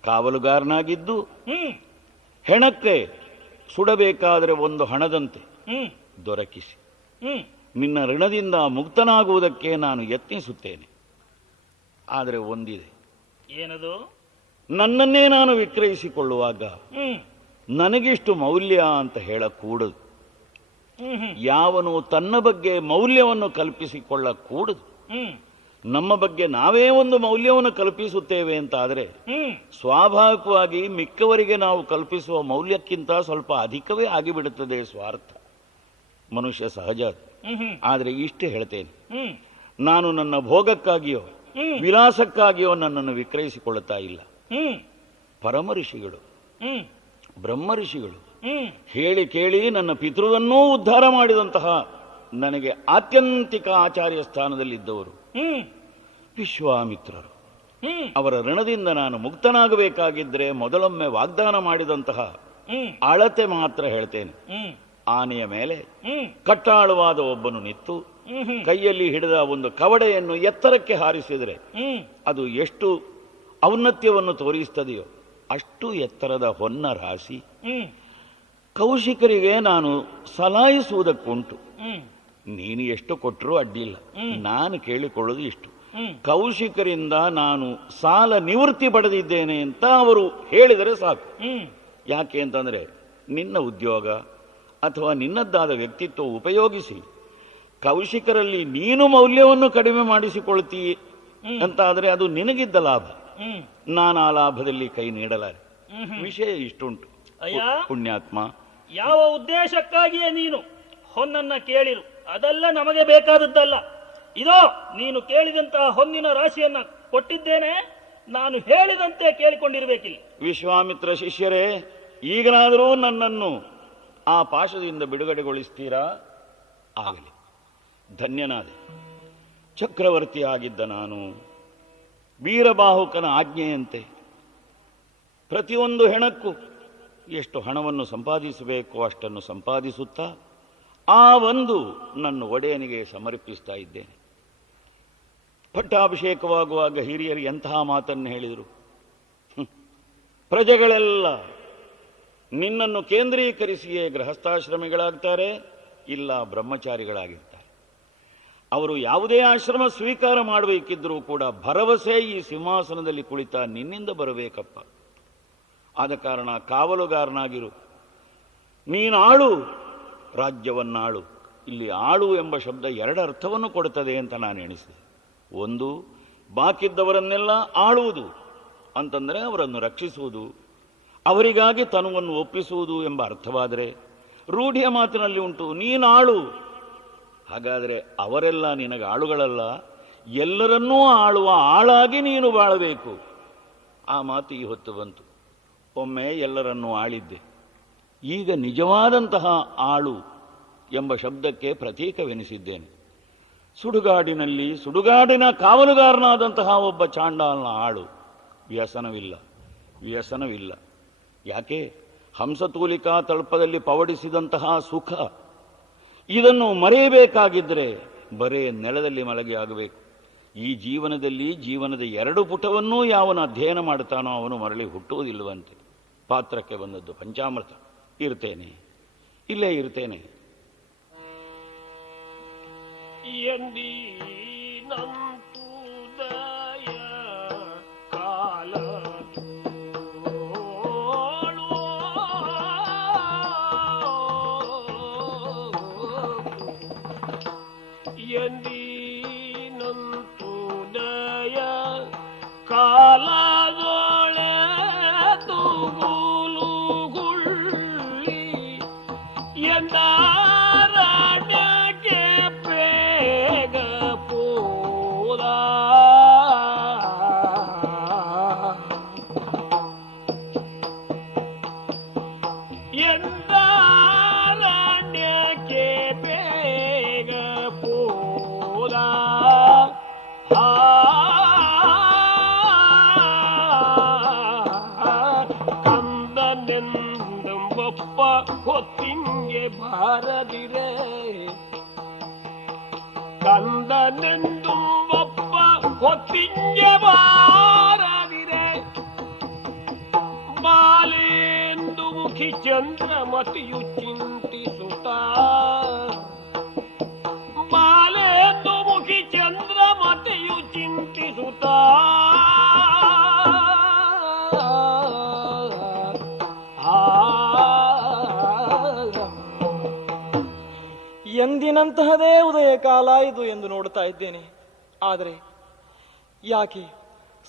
ಕಾವಲುಗಾರನಾಗಿದ್ದು ಹೆಣಕ್ಕೆ ಸುಡಬೇಕಾದರೆ ಒಂದು ಹಣದಂತೆ ದೊರಕಿಸಿ ನಿನ್ನ ಋಣದಿಂದ ಮುಕ್ತನಾಗುವುದಕ್ಕೆ ನಾನು ಯತ್ನಿಸುತ್ತೇನೆ. ಆದರೆ ಒಂದಿದೆ. ಏನದು? ನನ್ನನ್ನೇ ನಾನು ವಿಕ್ರಯಿಸಿಕೊಳ್ಳುವಾಗ ನನಗಿಷ್ಟು ಮೌಲ್ಯ ಅಂತ ಹೇಳಕೂಡದು. ಯಾವನು ತನ್ನ ಬಗ್ಗೆ ಮೌಲ್ಯವನ್ನು ಕಲ್ಪಿಸಿಕೊಳ್ಳಕೂಡದು. ನಮ್ಮ ಬಗ್ಗೆ ನಾವೇ ಒಂದು ಮೌಲ್ಯವನ್ನು ಕಲ್ಪಿಸುತ್ತೇವೆ ಅಂತಾದರೆ ಸ್ವಾಭಾವಿಕವಾಗಿ ಮಿಕ್ಕವರಿಗೆ ನಾವು ಕಲ್ಪಿಸುವ ಮೌಲ್ಯಕ್ಕಿಂತ ಸ್ವಲ್ಪ ಅಧಿಕವೇ ಆಗಿಬಿಡುತ್ತದೆ ಸ್ವಾರ್ಥ. ಮನುಷ್ಯ ಸಹಜ. ಆದರೆ ಇಷ್ಟೇ ಹೇಳ್ತೇನೆ, ನಾನು ನನ್ನ ಭೋಗಕ್ಕಾಗಿಯೋ ವಿಲಾಸಕ್ಕಾಗಿಯೋ ನನ್ನನ್ನು ವಿಕ್ರಯಿಸಿಕೊಳ್ಳುತ್ತಾ ಇಲ್ಲ. ಪರಮ ಋಷಿಗಳು, ಬ್ರಹ್ಮ ಋಷಿಗಳು ಹೇಳಿ ಕೇಳಿ ನನ್ನ ಪಿತೃವನ್ನೂ ಉದ್ಧಾರ ಮಾಡಿದಂತಹ ನನಗೆ ಆತ್ಯಂತಿಕ ಆಚಾರ್ಯ ಸ್ಥಾನದಲ್ಲಿದ್ದವರು ವಿಶ್ವಾಮಿತ್ರರು. ಅವರ ಋಣದಿಂದ ನಾನು ಮುಕ್ತನಾಗಬೇಕಾಗಿದ್ದರೆ ಮೊದಲೊಮ್ಮೆ ವಾಗ್ದಾನ ಮಾಡಿದಂತಹ ಅಳತೆ ಮಾತ್ರ ಹೇಳ್ತೇನೆ. ಆನೆಯ ಮೇಲೆ ಕಟ್ಟಾಳುವಾದ ಒಬ್ಬನು ನಿಂತು ಕೈಯಲ್ಲಿ ಹಿಡಿದ ಒಂದು ಕವಡೆಯನ್ನು ಎತ್ತರಕ್ಕೆ ಹಾರಿಸಿದರೆ ಅದು ಎಷ್ಟು ಔನ್ನತ್ಯವನ್ನು ತೋರಿಸ್ತದೆಯೋ ಅಷ್ಟು ಎತ್ತರದ ಹೊನ್ನ ರಾಶಿ ಕೌಶಿಕರಿಗೆ ನಾನು ಸಲಾಯಿಸುವುದಕ್ಕುಂಟು. ನೀನು ಎಷ್ಟು ಕೊಟ್ಟರೂ ಅಡ್ಡಿಲ್ಲ. ನಾನು ಕೇಳಿಕೊಳ್ಳುವುದು ಇಷ್ಟು, ಕೌಶಿಕರಿಂದ ನಾನು ಸಾಲ ನಿವೃತ್ತಿ ಪಡೆದಿದ್ದೇನೆ ಅಂತ ಅವರು ಹೇಳಿದರೆ ಸಾಕು. ಯಾಕೆ ಅಂತಂದ್ರೆ ನಿನ್ನ ಉದ್ಯೋಗ ಅಥವಾ ನಿನ್ನದ್ದಾದ ವ್ಯಕ್ತಿತ್ವ ಉಪಯೋಗಿಸಿ ಕೌಶಿಕರಲ್ಲಿ ನೀನು ಮೌಲ್ಯವನ್ನು ಕಡಿಮೆ ಮಾಡಿಸಿಕೊಳ್ತೀ ಅಂತಾದರೆ ಅದು ನಿನಗಿದ್ದ ಲಾಭ. ನಾನು ಆ ಲಾಭದಲ್ಲಿ ಕೈ ನೀಡಲಾರೆ. ವಿಷಯ ಇಷ್ಟುಂಟು. ಪುಣ್ಯಾತ್ಮ, ಯಾವ ಉದ್ದೇಶಕ್ಕಾಗಿಯೇ ನೀನು ಹೊನ್ನನ್ನ ಕೇಳಿರು ಅದೆಲ್ಲ ನಮಗೆ ಬೇಕಾದದ್ದಲ್ಲ. ಇದೋ ನೀನು ಕೇಳಿದಂತಹ ಹೊನ್ನಿನ ರಾಶಿಯನ್ನ ಕೊಟ್ಟಿದ್ದೇನೆ. ನಾನು ಹೇಳಿದಂತೆ ಕೇಳಿಕೊಂಡಿರ್ಬೇಕಿಲ್ಲ. ವಿಶ್ವಾಮಿತ್ರ ಶಿಷ್ಯರೇ, ಈಗಲಾದರೂ ನನ್ನನ್ನು ಆ ಪಾಶದಿಂದ ಬಿಡುಗಡೆಗೊಳಿಸ್ತೀರಾ? ಆಗಲಿ. ಧನ್ಯನಾದೆ. ಚಕ್ರವರ್ತಿ ಆಗಿದ್ದ ನಾನು ವೀರಬಾಹುಕನ ಆಜ್ಞೆಯಂತೆ ಪ್ರತಿಯೊಂದು ಹೆಣಕ್ಕೂ ಎಷ್ಟು ಹಣವನ್ನು ಸಂಪಾದಿಸಬೇಕೋ ಅಷ್ಟನ್ನು ಸಂಪಾದಿಸುತ್ತಾ ಆ ಒಂದು ನನ್ನ ಒಡೆಯನಿಗೆ ಸಮರ್ಪಿಸ್ತಾ ಇದ್ದೇನೆ. ಪಟ್ಟಾಭಿಷೇಕವಾಗುವಾಗ ಹಿರಿಯರು ಎಂತಹ ಮಾತನ್ನು ಹೇಳಿದರು. ಪ್ರಜೆಗಳೆಲ್ಲ ನಿನ್ನನ್ನು ಕೇಂದ್ರೀಕರಿಸಿಯೇ ಗೃಹಸ್ಥಾಶ್ರಮಿಗಳಾಗ್ತಾರೆ, ಇಲ್ಲ ಬ್ರಹ್ಮಚಾರಿಗಳಾಗಿರ್ತಾರೆ. ಅವರು ಯಾವುದೇ ಆಶ್ರಮ ಸ್ವೀಕಾರ ಮಾಡಬೇಕಿದ್ರೂ ಕೂಡ ಭರವಸೆ ಈ ಸಿಂಹಾಸನದಲ್ಲಿ ಕುಳಿತ ನಿನ್ನಿಂದ ಬರಬೇಕಪ್ಪ. ಆದ ಕಾರಣ ಕಾವಲುಗಾರನಾಗಿರು. ನೀನಾಳು, ರಾಜ್ಯವನ್ನಾಳು. ಇಲ್ಲಿ ಆಳು ಎಂಬ ಶಬ್ದ ಎರಡು ಅರ್ಥವನ್ನು ಕೊಡುತ್ತದೆ ಅಂತ ನಾನು ಎಣಿಸಿದೆ. ಒಂದು, ಬಾಕಿದ್ದವರನ್ನೆಲ್ಲ ಆಳುವುದು ಅಂತಂದರೆ ಅವರನ್ನು ರಕ್ಷಿಸುವುದು, ಅವರಿಗಾಗಿ ತನುವನ್ನು ಒಪ್ಪಿಸುವುದು ಎಂಬ ಅರ್ಥವಾದರೆ, ರೂಢಿಯ ಮಾತಿನಲ್ಲಿ ಉಂಟು ನೀನಾಳು. ಹಾಗಾದರೆ ಅವರೆಲ್ಲ ನಿನಗೆ ಆಳುಗಳಲ್ಲ, ಎಲ್ಲರನ್ನೂ ಆಳುವ ಆಳಾಗಿ ನೀನು ಬಾಳಬೇಕು. ಆ ಮಾತು ಈ ಹೊತ್ತು ಬಂತು. ಒಮ್ಮೆ ಎಲ್ಲರನ್ನೂ ಆಳಿದ್ದೆ, ಈಗ ನಿಜವಾದಂತಹ ಆಳು ಎಂಬ ಶಬ್ದಕ್ಕೆ ಪ್ರತೀಕವೆನಿಸಿದ್ದೇನೆ. ಸುಡುಗಾಡಿನಲ್ಲಿ ಸುಡುಗಾಡಿನ ಕಾವಲುಗಾರನಾದಂತಹ ಒಬ್ಬ ಚಾಂಡಾಲನ ಆಳು. ವ್ಯಸನವಿಲ್ಲ, ವ್ಯಸನವಿಲ್ಲ. ಯಾಕೆ? ಹಂಸತೂಲಿಕಾ ತಳ್ಪದಲ್ಲಿ ಪವಡಿಸಿದಂತಹ ಸುಖ ಇದನ್ನು ಮರೆಯಬೇಕಾಗಿದ್ದರೆ ಬರೇ ನೆಲದಲ್ಲಿ ಮಲಗಿ ಆಗಬೇಕು. ಈ ಜೀವನದಲ್ಲಿ ಜೀವನದ ಎರಡು ಪುಟವನ್ನೂ ಯಾವನು ಅಧ್ಯಯನ ಮಾಡುತ್ತಾನೋ ಅವನು ಮರಳಿ ಹುಟ್ಟುವುದಿಲ್ಲವಂತೆ. ಪಾತ್ರಕ್ಕೆ ಬಂದದ್ದು ಪಂಚಾಮೃತ. ಇರ್ತೇನೆ, ಇಲ್ಲೇ ಇರ್ತೇನೆ. ಕಾಲದೊಳೆ ತೂಗುಲುಗುಳ್ಳಿ ಎಂದಾರಣ್ಯಕ್ಕೆ ಪ್ರೇಮದಿಂದ ಬಾರದಿರೆ ಕಂದನೆಂದು ಒಬ್ಬ ಹೊತ್ತಿಂಗೆ ಬಾರದಿರೆ ಬಾಲೆಂದು ಮುಖಿ ಚಂದ್ರಮತಿಯು ಚಿಂತಿಸುತ್ತ ಬಾಲೆಂದು ಮುಖಿ ಚಂದ್ರಮತಿಯು ಚಿಂತಿಸುತ್ತ ಎಂದಿನಂತಹದೇ ಉದಯ ಕಾಲ ಇದು ಎಂದು ನೋಡ್ತಾ ಇದ್ದೇನೆ. ಆದರೆ ಯಾಕೆ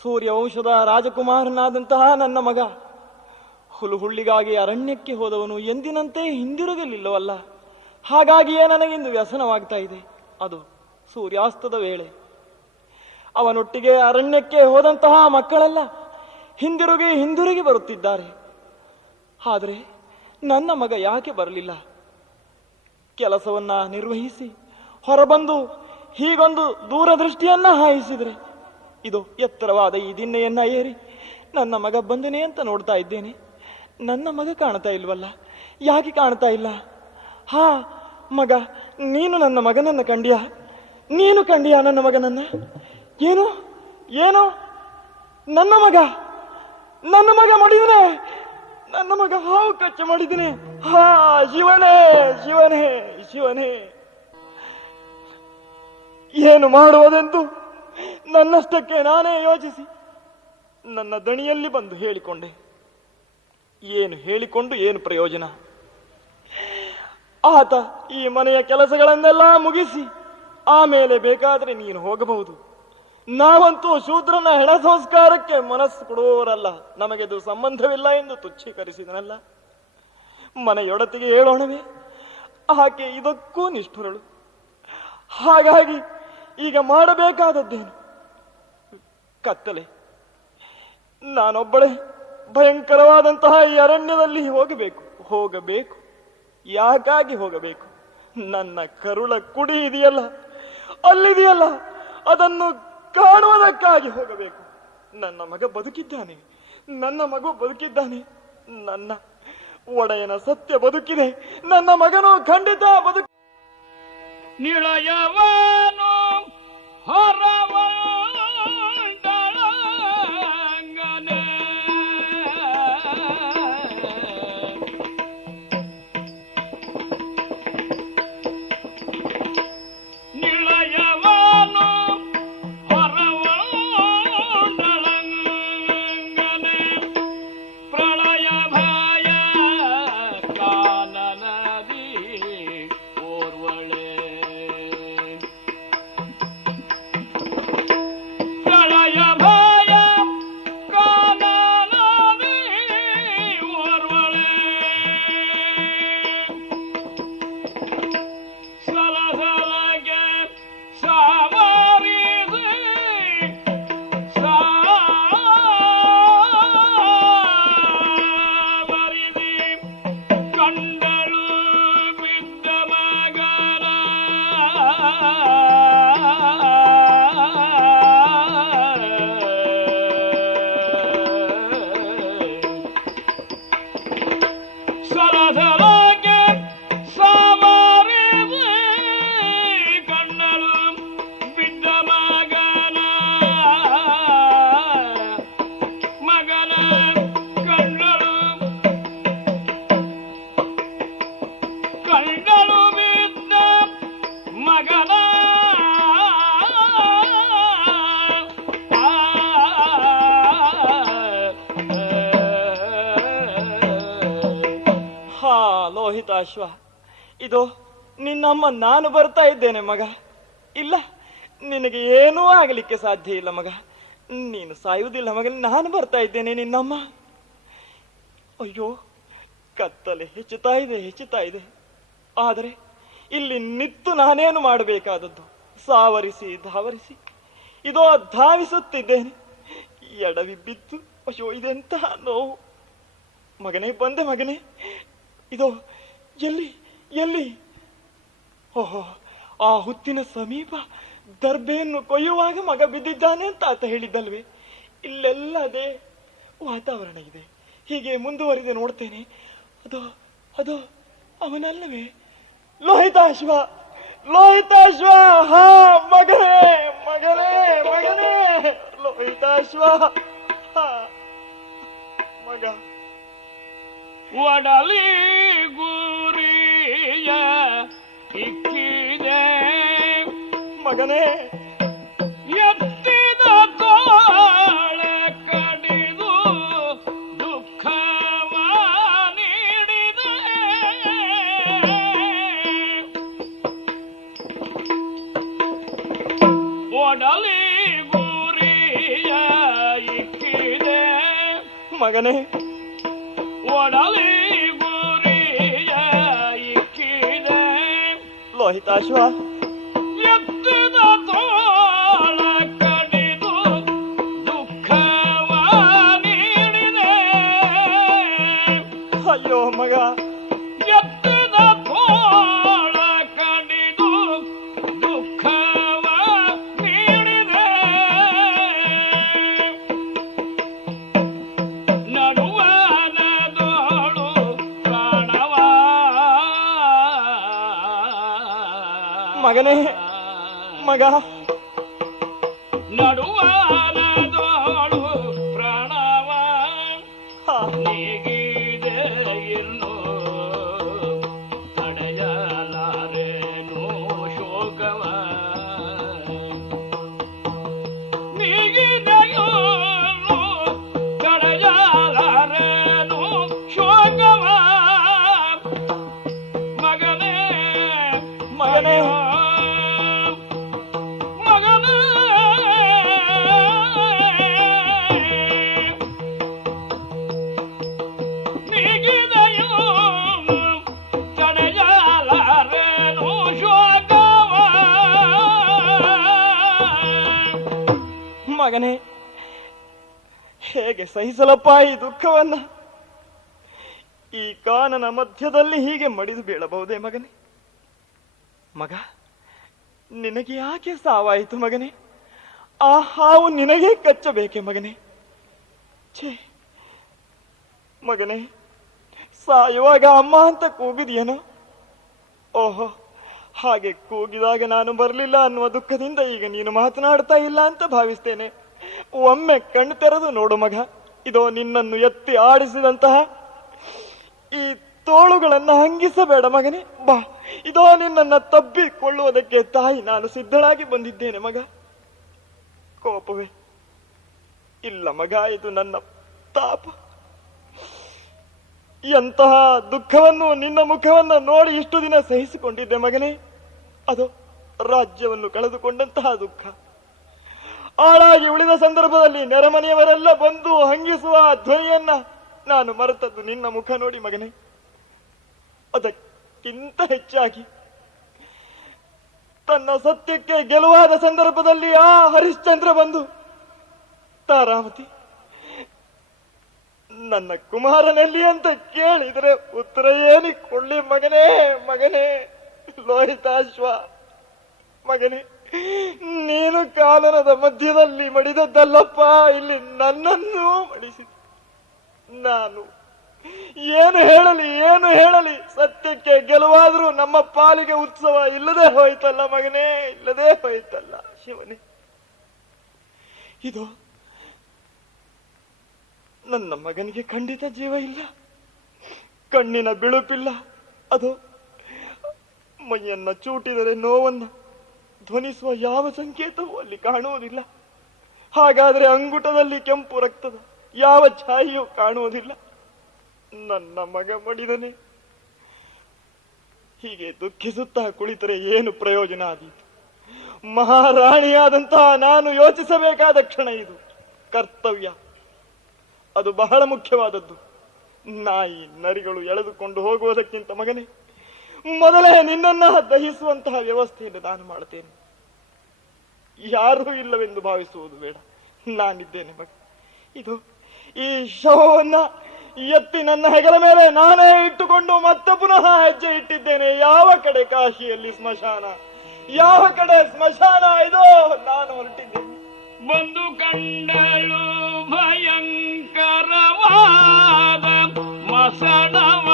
ಸೂರ್ಯವಂಶದ ರಾಜಕುಮಾರನಾದಂತಹ ನನ್ನ ಮಗ ಹುಳುಹುಳ್ಳಿಗಾಗಿ ಅರಣ್ಯಕ್ಕೆ ಹೋದವನು ಎಂದಿನಂತೆ ಹಿಂದಿರುಗಲಿಲ್ಲವಲ್ಲ? ಹಾಗಾಗಿಯೇ ನನಗಿಂದು ವ್ಯಸನವಾಗ್ತಾ ಇದೆ. ಅದು ಸೂರ್ಯಾಸ್ತದ ವೇಳೆ. ಅವನೊಟ್ಟಿಗೆ ಅರಣ್ಯಕ್ಕೆ ಹೋದಂತಹ ಮಕ್ಕಳೆಲ್ಲ ಹಿಂದಿರುಗಿ ಬರುತ್ತಿದ್ದಾರೆ. ಆದರೆ ನನ್ನ ಮಗ ಯಾಕೆ ಬರಲಿಲ್ಲ? ಕೆಲಸವನ್ನ ನಿರ್ವಹಿಸಿ ಹೊರಬಂದು ಹೀಗೊಂದು ದೂರದೃಷ್ಟಿಯನ್ನ ಹಾಯಿಸಿದರೆ ಇದು ಎತ್ತರವಾದ ಈ ದಿನ್ನೆಯನ್ನ ಏರಿ ನನ್ನ ಮಗ ಬಂದನೆ ಅಂತ ನೋಡ್ತಾ ಇದ್ದೇನೆ. ನನ್ನ ಮಗ ಕಾಣ್ತಾ ಇಲ್ವಲ್ಲ? ಯಾಕೆ ಕಾಣ್ತಾ ಇಲ್ಲ? ಹಾ ಮಗ, ನೀನು ನನ್ನ ಮಗನನ್ನ ಕಂಡಿಯಾ? ನೀನು ಕಂಡಿಯಾ ನನ್ನ ಮಗನನ್ನ? ಏನು ಏನು ನನ್ನ ಮಗ ಮಾಡಿದನೆ, ನನ್ನ ಮಗ ಹಾವು ಕಚ್ಚ ಮಾಡಿದನೆ. ಹಾ ಶಿವನೇ ಶಿವನೇ ಶಿವನೇ, ಏನು ಮಾಡುವುದೆಂದು ನನ್ನಷ್ಟಕ್ಕೆ ನಾನೇ ಯೋಚಿಸಿ ನನ್ನ ದಣಿಯಲ್ಲಿ ಬಂದು ಹೇಳಿಕೊಂಡೆ. ಏನು ಹೇಳಿಕೊಂಡು ಏನು ಪ್ರಯೋಜನ? ಆತ ಈ ಮನೆಯ ಕೆಲಸಗಳನ್ನೆಲ್ಲ ಮುಗಿಸಿ ಆಮೇಲೆ ಬೇಕಾದ್ರೆ ನೀನು ಹೋಗಬಹುದು. ನಾವಂತೂ ಶೂದ್ರನ ಹೆಣ ಸಂಸ್ಕಾರಕ್ಕೆ ಮನಸ್ಸು ಕೊಡುವವರಲ್ಲ, ನಮಗೆದು ಸಂಬಂಧವಿಲ್ಲ ಎಂದು ತುಚ್ಛೀಕರಿಸಿದನಲ್ಲ. ಮನೆಯೊಡತಿಗೆ ಹೇಳೋಣವೇ? ಆಕೆ ಇದಕ್ಕೂ ನಿಷ್ಠುರಳು. ಹಾಗಾಗಿ ಈಗ ಮಾಡಬೇಕಾದದ್ದೇನು? ಕತ್ತಲೆ. ನಾನೊಬ್ಬಳೇ ಭಯಂಕರವಾದಂತಹ ಈ ಅರಣ್ಯದಲ್ಲಿ ಹೋಗಬೇಕು. ಯಾಕಾಗಿ ಹೋಗಬೇಕು? ನನ್ನ ಕರುಳ ಕುಡಿ ಇದೆಯಲ್ಲ, ಅಲ್ಲಿದೆಯಲ್ಲ, ಅದನ್ನು ಕಾಣುವುದಕ್ಕಾಗಿ ಹೋಗಬೇಕು. ನನ್ನ ಮಗ ಬದುಕಿದ್ದಾನೆ, ನನ್ನ ಮಗು ಬದುಕಿದ್ದಾನೆ, ನನ್ನ ಒಡೆಯನ ಸತ್ಯ ಬದುಕಿದೆ, ನನ್ನ ಮಗನು ಖಂಡಿತ ಬದುಕು. ನಿಳಯವನು ಹೊರವ ಲೋಹಿತಾಶ್ವ, ಇದು ನಿನ್ನಮ್ಮ ನಾನು ಬರ್ತಾ ಇದ್ದೇನೆ ಮಗ. ಇಲ್ಲ, ನಿನಗೆ ಏನೂ ಆಗಲಿಕ್ಕೆ ಸಾಧ್ಯ ಇಲ್ಲ ಮಗ. ನೀನು ಸಾಯುವುದಿಲ್ಲ ಮಗ, ನಾನು ಬರ್ತಾ ಇದ್ದೇನೆ ನಿನ್ನಮ್ಮ. ಅಯ್ಯೋ, ಕತ್ತಲೆ ಹೆಚ್ಚುತ್ತಾ ಇದೆ. ಆದರೆ ಇಲ್ಲಿ ನಿತ್ತು ನಾನೇನು ಮಾಡಬೇಕಾದದ್ದು? ಧಾವರಿಸಿ ಇದೋ ಧಾವಿಸುತ್ತಿದ್ದೇನೆ. ಎಡವಿ ಬಿದ್ದು ಅಯ್ಯೋ ಇದೆಂತಹ ನೋವು. ಮಗನೇ, ಬಂದೆ ಮಗನೇ. ಇದೋ ಎಲ್ಲಿ? ಓಹೋ, ಆ ಹುತ್ತಿನ ಸಮೀಪ ದರ್ಬೆಯನ್ನು ಕೊಯ್ಯುವಾಗ ಮಗ ಬಿದ್ದಿದ್ದಾನೆ ಅಂತ ಆತ ಹೇಳಿದ್ದಲ್ವೇ? ಇಲ್ಲೆಲ್ಲ ಅದೇ ವಾತಾವರಣ ಇದೆ. ಹೀಗೆ ಮುಂದುವರಿದು ನೋಡ್ತೇನೆ. ಅದು ಅವನಲ್ಲವೇ? ಲೋಹಿತಾಶ್ವ, ಲೋಹಿತಾಶ್ವ, ಹಾ ಮಗನೇ, ಮಗನೇ, ಮಗನೇ, ಲೋಹಿತಾಶ್ವ, ಹಾ ಮಗ. ಒಡಲಿ ಗುರಿಯ ಇಕ್ಕಿದೆ ಮಗನೇ, ಎತ್ತಿದ ತೋಳ ಕಡಿದು ದುಃಖವ ನೀಡಿದೆ. ಒಡಲಿ ಗುರಿಯ ಇಕ್ಕಿದೆ ಮಗನೇ, ಒಡಲಿ ಗುರಿಯ ಇಕ್ಕಿದೆ. ಲೋಹಿತಾಶ್ವ, ಎತ್ತಿದ ತೋಳ ಕಡಿದು ದುಃಖವ ನೀಡಿದೆ. ಅಯ್ಯೋ ಮಗ, ಎತ್ತಿದ ತೋಳ ಕಡಿದು ದುಃಖವ ನೀಡಿದೆ. ನಡುವನದೋಳು ಪ್ರಾಣವ ಮಗನೇ, ಮಗ, ನಡುವನದೋಳು ಪ್ರಾಣವ ಹಾ ನೀಗಿದೆ ಇನ್ನು ತಡೆಯಲಾರೆನು ಶೋಕವ. ನೀಗಿದೆಯೋ ತಡೆಯಲಾರೆನು ಶೋಕವ. ಮಗನೇ, ಮಗನೇ, ಮಗನೇ, ನೀಗಿದೆಯೋ ತಡೆಯಲಾರೆನು ಶೋಕವ. ಮಗನೇ, ಹೇಗೆ ಸಹಿಸಲಪ್ಪ ಈ ದುಃಖವನ್ನ? ಈ ಕಾನನ ಮಧ್ಯದಲ್ಲಿ ಹೀಗೆ ಮಡಿದು ಬೀಳಬಹುದೇ ಮಗನೇ? ಮಗ, ನಿನಗೆ ಯಾಕೆ ಸಾವಾಯಿತು ಮಗನೇ? ಆ ಹಾವು ನಿನಗೆ ಕಚ್ಚಬೇಕೆ ಮಗನೇ? ಛೇ ಮಗನೇ, ಸಾಯುವಾಗ ಅಮ್ಮ ಅಂತ ಕೂಗಿದೆಯೇನೋ? ಓಹೋ, ಹಾಗೆ ಕೂಗಿದಾಗ ನಾನು ಬರಲಿಲ್ಲ ಅನ್ನುವ ದುಃಖದಿಂದ ಈಗ ನೀನು ಮಾತನಾಡ್ತಾ ಇಲ್ಲ ಅಂತ ಭಾವಿಸ್ತೇನೆ. ಒಮ್ಮೆ ಕಣ್ಣು ತೆರೆದು ನೋಡು ಮಗ, ಇದೋ ನಿನ್ನನ್ನು ಎತ್ತಿ ಆಡಿಸಿದಂತಹ ಈ ತೋಳುಗಳನ್ನ ಹಂಗಿಸಬೇಡ ಮಗನೇ. ಬಾ, ಇದೋ ನಿನ್ನನ್ನ ತಬ್ಬಿಕೊಳ್ಳುವುದಕ್ಕೆ ತಾಯಿ ನಾನು ಸಿದ್ಧಳಾಗಿ ಬಂದಿದ್ದೇನೆ ಮಗ. ಕೋಪವೇ ಇಲ್ಲ ಮಗ, ಇದು ನನ್ನ ತಾಪ. ಎಂತಹ ದುಃಖವನ್ನು ನಿನ್ನ ಮುಖವನ್ನ ನೋಡಿ ಇಷ್ಟು ದಿನ ಸಹಿಸಿಕೊಂಡಿದ್ದೆ ಮಗನೇ. ಅದು ರಾಜ್ಯವನ್ನು ಕಳೆದುಕೊಂಡಂತಹ ದುಃಖ. ಆಳಾಗಿ ಉಳಿದ ಸಂದರ್ಭದಲ್ಲಿ ನೆರೆಮನೆಯವರೆಲ್ಲ ಬಂದು ಹಂಗಿಸುವ ಧ್ವನಿಯನ್ನ ನಾನು ಮರೆತದ್ದು ನಿನ್ನ ಮುಖ ನೋಡಿ ಮಗನೇ. ಅದಕ್ಕಿಂತ ಹೆಚ್ಚಾಗಿ ತನ್ನ ಸತ್ಯಕ್ಕೆ ಗೆಲುವಾದ ಸಂದರ್ಭದಲ್ಲಿ ಆ ಹರಿಶ್ಚಂದ್ರ ಬಂದು, ತಾರಾವತಿ ನನ್ನ ಕುಮಾರನಲ್ಲಿ ಅಂತ ಕೇಳಿದ್ರೆ ಉತ್ತರ ಏನಿಕೊಳ್ಳಿ ಮಗನೇ, ಮಗನೇ, ಲೋಹಿತಾಶ್ವ, ಮಗನೇ, ನೀನು ಕಾನನದ ಮಧ್ಯದಲ್ಲಿ ಮಡಿದದ್ದಲ್ಲಪ್ಪ, ಇಲ್ಲಿ ನನ್ನನ್ನು ಮಡಿಸಿ. ನಾನು ಏನು ಹೇಳಲಿ, ಏನು ಹೇಳಲಿ? ಸತ್ಯಕ್ಕೆ ಗೆಲುವಾದ್ರೂ ನಮ್ಮ ಪಾಲಿಗೆ ಉತ್ಸವ ಇಲ್ಲದೆ ಹೋಯ್ತಲ್ಲ ಮಗನೇ, ಇಲ್ಲದೆ ಹೋಯ್ತಲ್ಲ ಶಿವನೇ. ಇದು ನನ್ನ ಮಗನಿಗೆ ಖಂಡಿತ ಜೀವ ಇಲ್ಲ, ಕಣ್ಣಿನ ಬಿಳುಪಿಲ್ಲ. ಅದು ಮೈಯನ್ನ ಚೂಟಿದರೆ ನೋವನ್ನ ಧ್ವನಿಸುವ ಯಾವ ಸಂಕೇತವೂ ಅಲ್ಲಿ ಕಾಣುವುದಿಲ್ಲ. ಹಾಗಾದ್ರೆ ಅಂಗುಟದಲ್ಲಿ ಕೆಂಪು ರಕ್ತದ ಯಾವ ಛಾಯೆಯೂ ಕಾಣುವುದಿಲ್ಲ. ನನ್ನ ಮಗ ಮಡಿದನೆ. ಹೀಗೆ ದುಃಖಿಸುತ್ತಾ ಕುಳಿತರೆ ಏನು ಪ್ರಯೋಜನ ಆದೀತು? ಮಹಾರಾಣಿಯಾದಂತಹ ನಾನು ಯೋಚಿಸಬೇಕಾದ ಕ್ಷಣ ಇದು. ಕರ್ತವ್ಯ ಅದು ಬಹಳ ಮುಖ್ಯವಾದದ್ದು. ನಾಯಿ ನರಿಗಳು ಎಳೆದುಕೊಂಡು ಹೋಗುವುದಕ್ಕಿಂತ ಮಗನೇ, ಮೊದಲೇ ನಿನ್ನನ್ನ ದಹಿಸುವಂತಹ ವ್ಯವಸ್ಥೆಯನ್ನು ನಾನು ಮಾಡುತ್ತೇನೆ. ಯಾರೂ ಇಲ್ಲವೆಂದು ಭಾವಿಸುವುದು ಬೇಡ, ನಾನಿದ್ದೇನೆ ಮಗ. ಇದು ಈ ಶವವನ್ನ ಎತ್ತಿ ನನ್ನ ಹೆಗಲ ಮೇಲೆ ನಾನೇ ಇಟ್ಟುಕೊಂಡು ಮತ್ತೆ ಪುನಃ ಹೆಜ್ಜೆ ಇಟ್ಟಿದ್ದೇನೆ. ಯಾವ ಕಡೆ ಕಾಶಿಯಲ್ಲಿ ಸ್ಮಶಾನ, ಯಾವ ಕಡೆ ಸ್ಮಶಾನ, ಇದೋ ನಾನು ಹೊರಟಿದ್ದೇನೆ. ಬಂದು ಕಂಡಳು ಭಯಂಕರವಾದ ಮಸಣವ,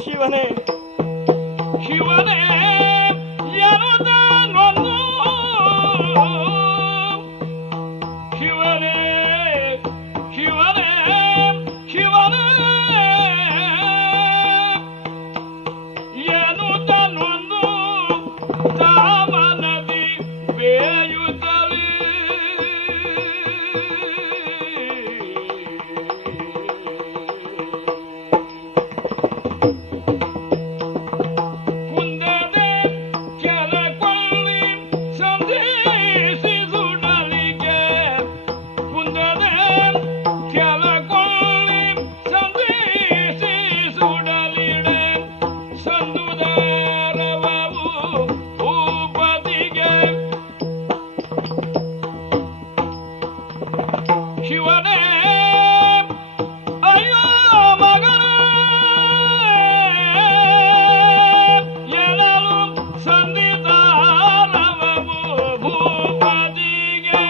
ಶಿವನೇ ಶಿವನೇ ಎನದನೊಂದು ಶಿವನೇ ಶಿವನೇ ಶಿವನೇ ಎನ್ನುತ್ತನೊಂದು ತಾಮನದಿ ಬೇಯುತ್ತಲೇ ಕುಂದದೆ ಕೆಳಕೊಳ್ಳಿ ಸಂದೇಶಿ ಸುಡಲಿಗೆ ಕುಂದದೆ ಕೆಳಕೊಳ್ಳಿ ಸಂದೇಶಿ ಸುಡಲಿಡೆ ಸಂದುದಾರವವು ಭೂಪತಿಗೆ ಶಿವನೇ ಅಯ್ಯೋ ಮಗನೇ ಎಳಲು ಸಂದಿದಾರವವು ಭೂಪತಿಗೆ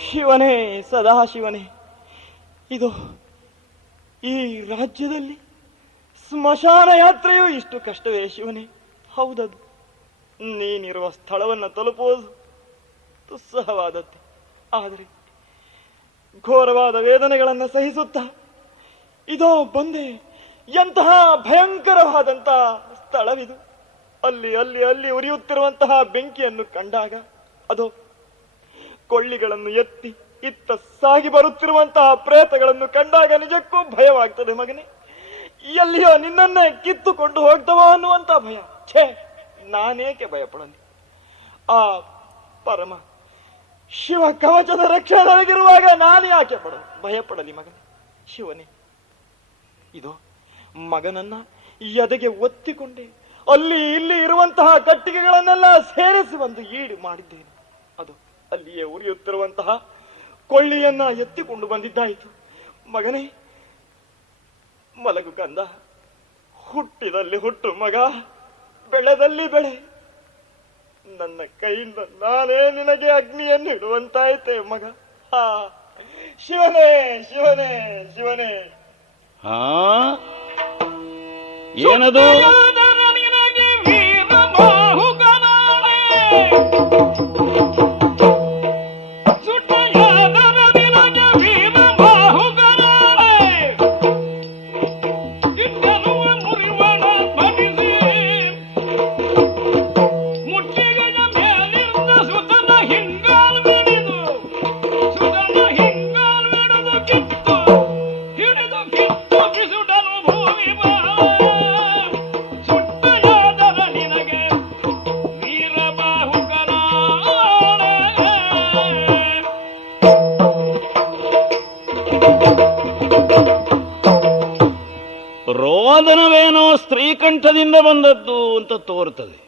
ಶಿವನೇ ಸದಾಶಿವನೇ, ಇದು ಈ ರಾಜ್ಯದಲ್ಲಿ ಸ್ಮಶಾನ ಯಾತ್ರೆಯೂ ಇಷ್ಟು ಕಷ್ಟವೇ ಶಿವನೇ? ಹೌದದು, ನೀನಿರುವ ಸ್ಥಳವನ್ನು ತಲುಪುವುದು ದುಸ್ಸಹವಾದದ್ದು. ಆದರೆ ಘೋರವಾದ ವೇದನೆಗಳನ್ನು ಸಹಿಸುತ್ತಾ ಇದೋ ಬಂದೆ. ಎಂತಹ ಭಯಂಕರವಾದಂತಹ ಸ್ಥಳವಿದು. ಅಲ್ಲಿ ಅಲ್ಲಿ ಅಲ್ಲಿ ಉರಿಯುತ್ತಿರುವಂತಹ ಬೆಂಕಿಯನ್ನು ಕಂಡಾಗ, ಅದು ಕೊಳ್ಳಿಗಳನ್ನು ಎತ್ತಿ ಇತ್ತ ಸಾಗಿ ಬರುತ್ತಿರುವಂತಹ ಪ್ರೇತಗಳನ್ನು ಕಂಡಾಗ ನಿಜಕ್ಕೂ ಭಯವಾಗ್ತದೆ ಮಗನೇ. ಎಲ್ಲಿಯೋ ನಿನ್ನನ್ನೇ ಕಿತ್ತುಕೊಂಡು ಹೋಗ್ತವೋ ಅನ್ನುವಂತ ಭಯ. ಛೇ, ನಾನೇಕೆ ಭಯಪಡಲಿ? ಆ ಪರಮ ಶಿವ ಕವಚದ ರಕ್ಷಣೆಗಿರುವಾಗ ನಾನು ಯಾಕೆ ಭಯಪಡಲಿ ಮಗನೇ? ಶಿವನೇ, ಇದು ಮಗನನ್ನ ಎದೆಗೆ ಒತ್ತಿಕೊಂಡೆ ಅಲ್ಲಿ ಇಲ್ಲಿ ಇರುವಂತಹ ಕಟ್ಟಿಗೆಗಳನ್ನೆಲ್ಲ ಸೇರಿಸಿ ಒಂದು ಈಡು ಮಾಡಿದ್ದೇನೆ. ಅದು ಅಲ್ಲಿಯೇ ಉರಿಯುತ್ತಿರುವಂತಹ ಕೊಳ್ಳಿಯನ್ನ ಎತ್ತಿಕೊಂಡು ಬಂದಿದ್ದಾಯಿತು. ಮಗನೇ, ಮಲಗು ಕಂದ. ಹುಟ್ಟಿದಲ್ಲಿ ಹುಟ್ಟು ಮಗ, ಬೆಳೆದಲ್ಲಿ ಬೆಳೆ. ನನ್ನ ಕೈಯಿಂದ ನಾನೇ ನಿನಗೆ ಅಗ್ನಿಯನ್ನು ಇಡುವಂತಾಯ್ತೆ ಮಗ. ಹಾ, ಶಿವನೇ ಶಿವನೇ ಶಿವನೇ. ಹಾ, ಏನದು? ನಿನಗೆ ವೀರ ಬಾಹುಗನಾಳೆ ಸುಟ್ಟಯಾದರ ನಿನಗೆ ವೀರ ಬಾಹುಗನಾಳೆ ಇದ್ದನುವ ಮುರಿವಣ ಬಡಿಸಿ ಮುಟ್ಟಿಗೆಯ ಮೇಲಿಂದ ಸುತನ ಹಿಂಗಾಲ್ ಬಿಡಿದು ಕಿತ್ತು ಹಿಡಿದು ಕಿತ್ತು ಬಿಸುಡನು ಭೂಮಿ ಸುಟ್ಟಯಾದರ ನಿನಗೆ ವೀರ ಬಾಹುಗನಾಳೆ. ರೋದನವೇನೋ ಸ್ತ್ರೀಕಂಠದಿಂದ ಬಂದದ್ದು ಅಂತ ತೋರ್ತದೆ.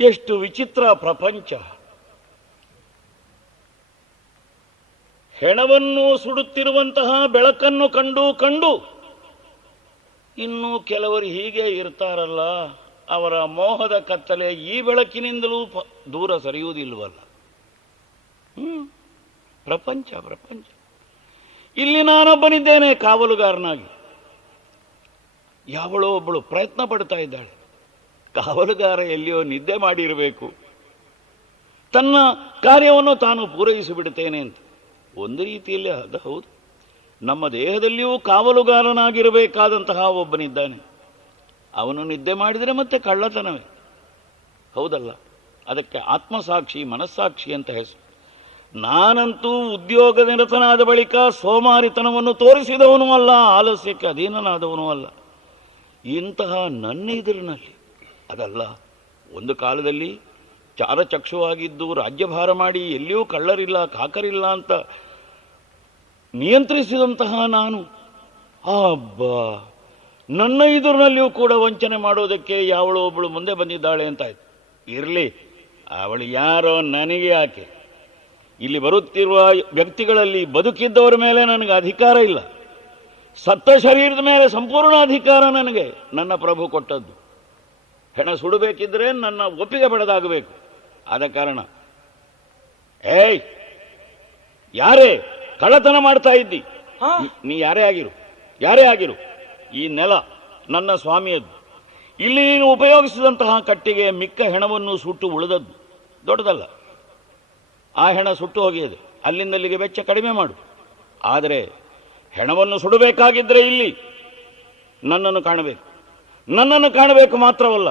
ಎಷ್ಟು ವಿಚಿತ್ರ ಪ್ರಪಂಚ! ಹೆಣವನ್ನು ಸುಡುತ್ತಿರುವಂತಹ ಬೆಳಕನ್ನು ಕಂಡು ಕಂಡು ಇನ್ನು ಕೆಲವರು ಹೀಗೆ ಇರ್ತಾರಲ್ಲ, ಅವರ ಮೋಹದ ಕತ್ತಲೆ ಈ ಬೆಳಕಿನಿಂದಲೂ ದೂರ ಸರಿಯುವುದಿಲ್ವಲ್ಲ. ಪ್ರಪಂಚ ಪ್ರಪಂಚ. ಇಲ್ಲಿ ನಾನೊಬ್ಬನಿದ್ದೇನೆ ಕಾವಲುಗಾರನಾಗಿ. ಯಾವಳೋ ಒಬ್ಬಳು ಪ್ರಯತ್ನ ಪಡ್ತಾ ಇದ್ದಾಳೆ. ಕಾವಲುಗಾರ ಎಲ್ಲಿಯೋ ನಿದ್ದೆ ಮಾಡಿರಬೇಕು, ತನ್ನ ಕಾರ್ಯವನ್ನು ತಾನು ಪೂರೈಸಿಬಿಡುತ್ತೇನೆ ಅಂತ. ಒಂದು ರೀತಿಯಲ್ಲಿ ಅದು ಹೌದು. ನಮ್ಮ ದೇಹದಲ್ಲಿಯೂ ಕಾವಲುಗಾರನಾಗಿರಬೇಕಾದಂತಹ ಒಬ್ಬನಿದ್ದಾನೆ. ಅವನು ನಿದ್ದೆ ಮಾಡಿದರೆ ಮತ್ತೆ ಕಳ್ಳತನವೇ, ಹೌದಲ್ಲ? ಅದಕ್ಕೆ ಆತ್ಮಸಾಕ್ಷಿ, ಮನಸ್ಸಾಕ್ಷಿ ಅಂತ ಹೆಸರು. ನಾನಂತೂ ಉದ್ಯೋಗ ನಿರತನಾದ ಬಳಿಕ ಸೋಮಾರಿತನವನ್ನು ತೋರಿಸಿದವನೂ ಅಲ್ಲ, ಆಲಸ್ಯಕ್ಕೆ ಅಧೀನನಾದವನೂ ಅಲ್ಲ. ಇಂತಹ ನನ್ನ ಎದುರಿನಲ್ಲಿ ಅದಲ್ಲ. ಒಂದು ಕಾಲದಲ್ಲಿ ಚಾರಚಕ್ಷುವಾಗಿದ್ದು ರಾಜ್ಯಭಾರ ಮಾಡಿ ಎಲ್ಲಿಯೂ ಕಳ್ಳರಿಲ್ಲ ಕಾಕರಿಲ್ಲ ಅಂತ ನಿಯಂತ್ರಿಸಿದಂತಹ ನಾನು, ಅಬ್ಬಾ, ನನ್ನ ಎದುರಿನಲ್ಲಿಯೂ ಕೂಡ ವಂಚನೆ ಮಾಡೋದಕ್ಕೆ ಯಾವಳೋ ಒಬ್ಬಳು ಮುಂದೆ ಬಂದಿದ್ದಾಳೆ ಅಂತಾಯ್ತು. ಇರಲಿ, ಅವಳು ಯಾರೋ ನನಗೆ ಯಾಕೆ? ಇಲ್ಲಿ ಬರುತ್ತಿರುವ ವ್ಯಕ್ತಿಗಳಲ್ಲಿ ಬದುಕಿದ್ದವರ ಮೇಲೆ ನನಗೆ ಅಧಿಕಾರ ಇಲ್ಲ. ಸತ್ತ ಶರೀರದ ಮೇಲೆ ಸಂಪೂರ್ಣ ಅಧಿಕಾರ ನನಗೆ ನನ್ನ ಪ್ರಭು ಕೊಟ್ಟದ್ದು. ಹೆಣ ಸುಡಬೇಕಿದ್ರೆ ನನ್ನ ಒಪ್ಪಿಗೆ ಪಡೆದಾಗಬೇಕು. ಆದ ಕಾರಣ, ಏಯ್, ಯಾರೇ ಕಳ್ಳತನ ಮಾಡ್ತಾ ಇದ್ದಿ, ಹಾ ನೀ ಯಾರೇ ಆಗಿರು, ಈ ನೆಲ ನನ್ನ ಸ್ವಾಮಿಯದ್ದು. ಇಲ್ಲಿ ನೀನು ಉಪಯೋಗಿಸಿದಂತಹ ಕಟ್ಟಿಗೆ ಮಿಕ್ಕ ಹೆಣವನ್ನು ಸುಟ್ಟು ಉಳಿದದ್ದು ದೊಡ್ಡದಲ್ಲ. ಆ ಹೆಣ ಸುಟ್ಟು ಹೋಗಿದೆ, ಅಲ್ಲಿಂದಲ್ಲಿಗೆ ವೆಚ್ಚ ಕಡಿಮೆ ಮಾಡು. ಆದರೆ ಹೆಣವನ್ನು ಸುಡಬೇಕಾಗಿದ್ದರೆ ಇಲ್ಲಿ ನನ್ನನ್ನು ಕಾಣಬೇಕು ಮಾತ್ರವಲ್ಲ,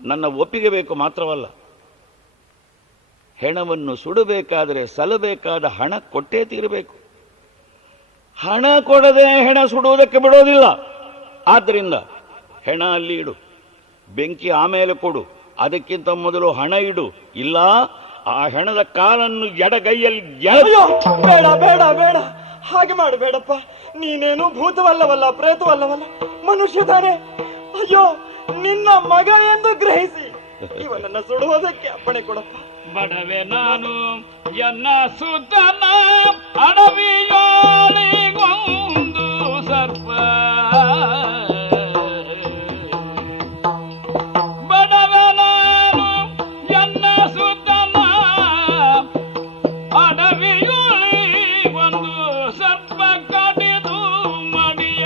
ನನ್ನ ಒಪ್ಪಿಗೆ ಬೇಕು ಮಾತ್ರವಲ್ಲ. ಹೆಣವನ್ನು ಸುಡಬೇಕಾದರೆ ಸಲ್ಲಬೇಕಾದ ಹಣ ಕೊಟ್ಟೇ ತೀರಬೇಕು. ಹಣ ಕೊಡದೆ ಹೆಣ ಸುಡುವುದಕ್ಕೆ ಬಿಡೋದಿಲ್ಲ. ಆದ್ದರಿಂದ ಹೆಣ ಅಲ್ಲಿ ಇಡು, ಬೆಂಕಿ ಆಮೇಲೆ ಕೊಡು, ಅದಕ್ಕಿಂತ ಮೊದಲು ಹಣ ಇಡು. ಇಲ್ಲ ಆ ಹೆಣದ ಕಾಲನ್ನು ಎಡಗೈಯಲ್ಲಿ ಅಯ್ಯೋ ಬೇಡ ಬೇಡ ಬೇಡ, ಹಾಗೆ ಮಾಡಬೇಡಪ್ಪ. ನೀನೇನು ಭೂತವಲ್ಲವಲ್ಲ, ಪ್ರೇತವಲ್ಲವಲ್ಲ, ಮನುಷ್ಯ ತಾನೆ. ಅಯ್ಯೋ ನಿನ್ನ ಮಗ ಎಂದು ಗ್ರಹಿಸಿ ಇವನನ್ನ ಸುಡುವುದಕ್ಕೆ ಅಪ್ಪಣೆ ಕೊಡಪ್ಪ. ಬಡವೆ ನಾನು ಎನ್ನ ಸುತನ ಅಡವಿಯಾಳಿಗೊಂದು ಸರ್ಪ, ಬಡವೆ ನಾನು ಎನ್ನ ಸುತನ ಅಡವಿಯಾಳಿಗೊಂದು ಸರ್ಪ ಕಡಿದು ಮಡಿಯ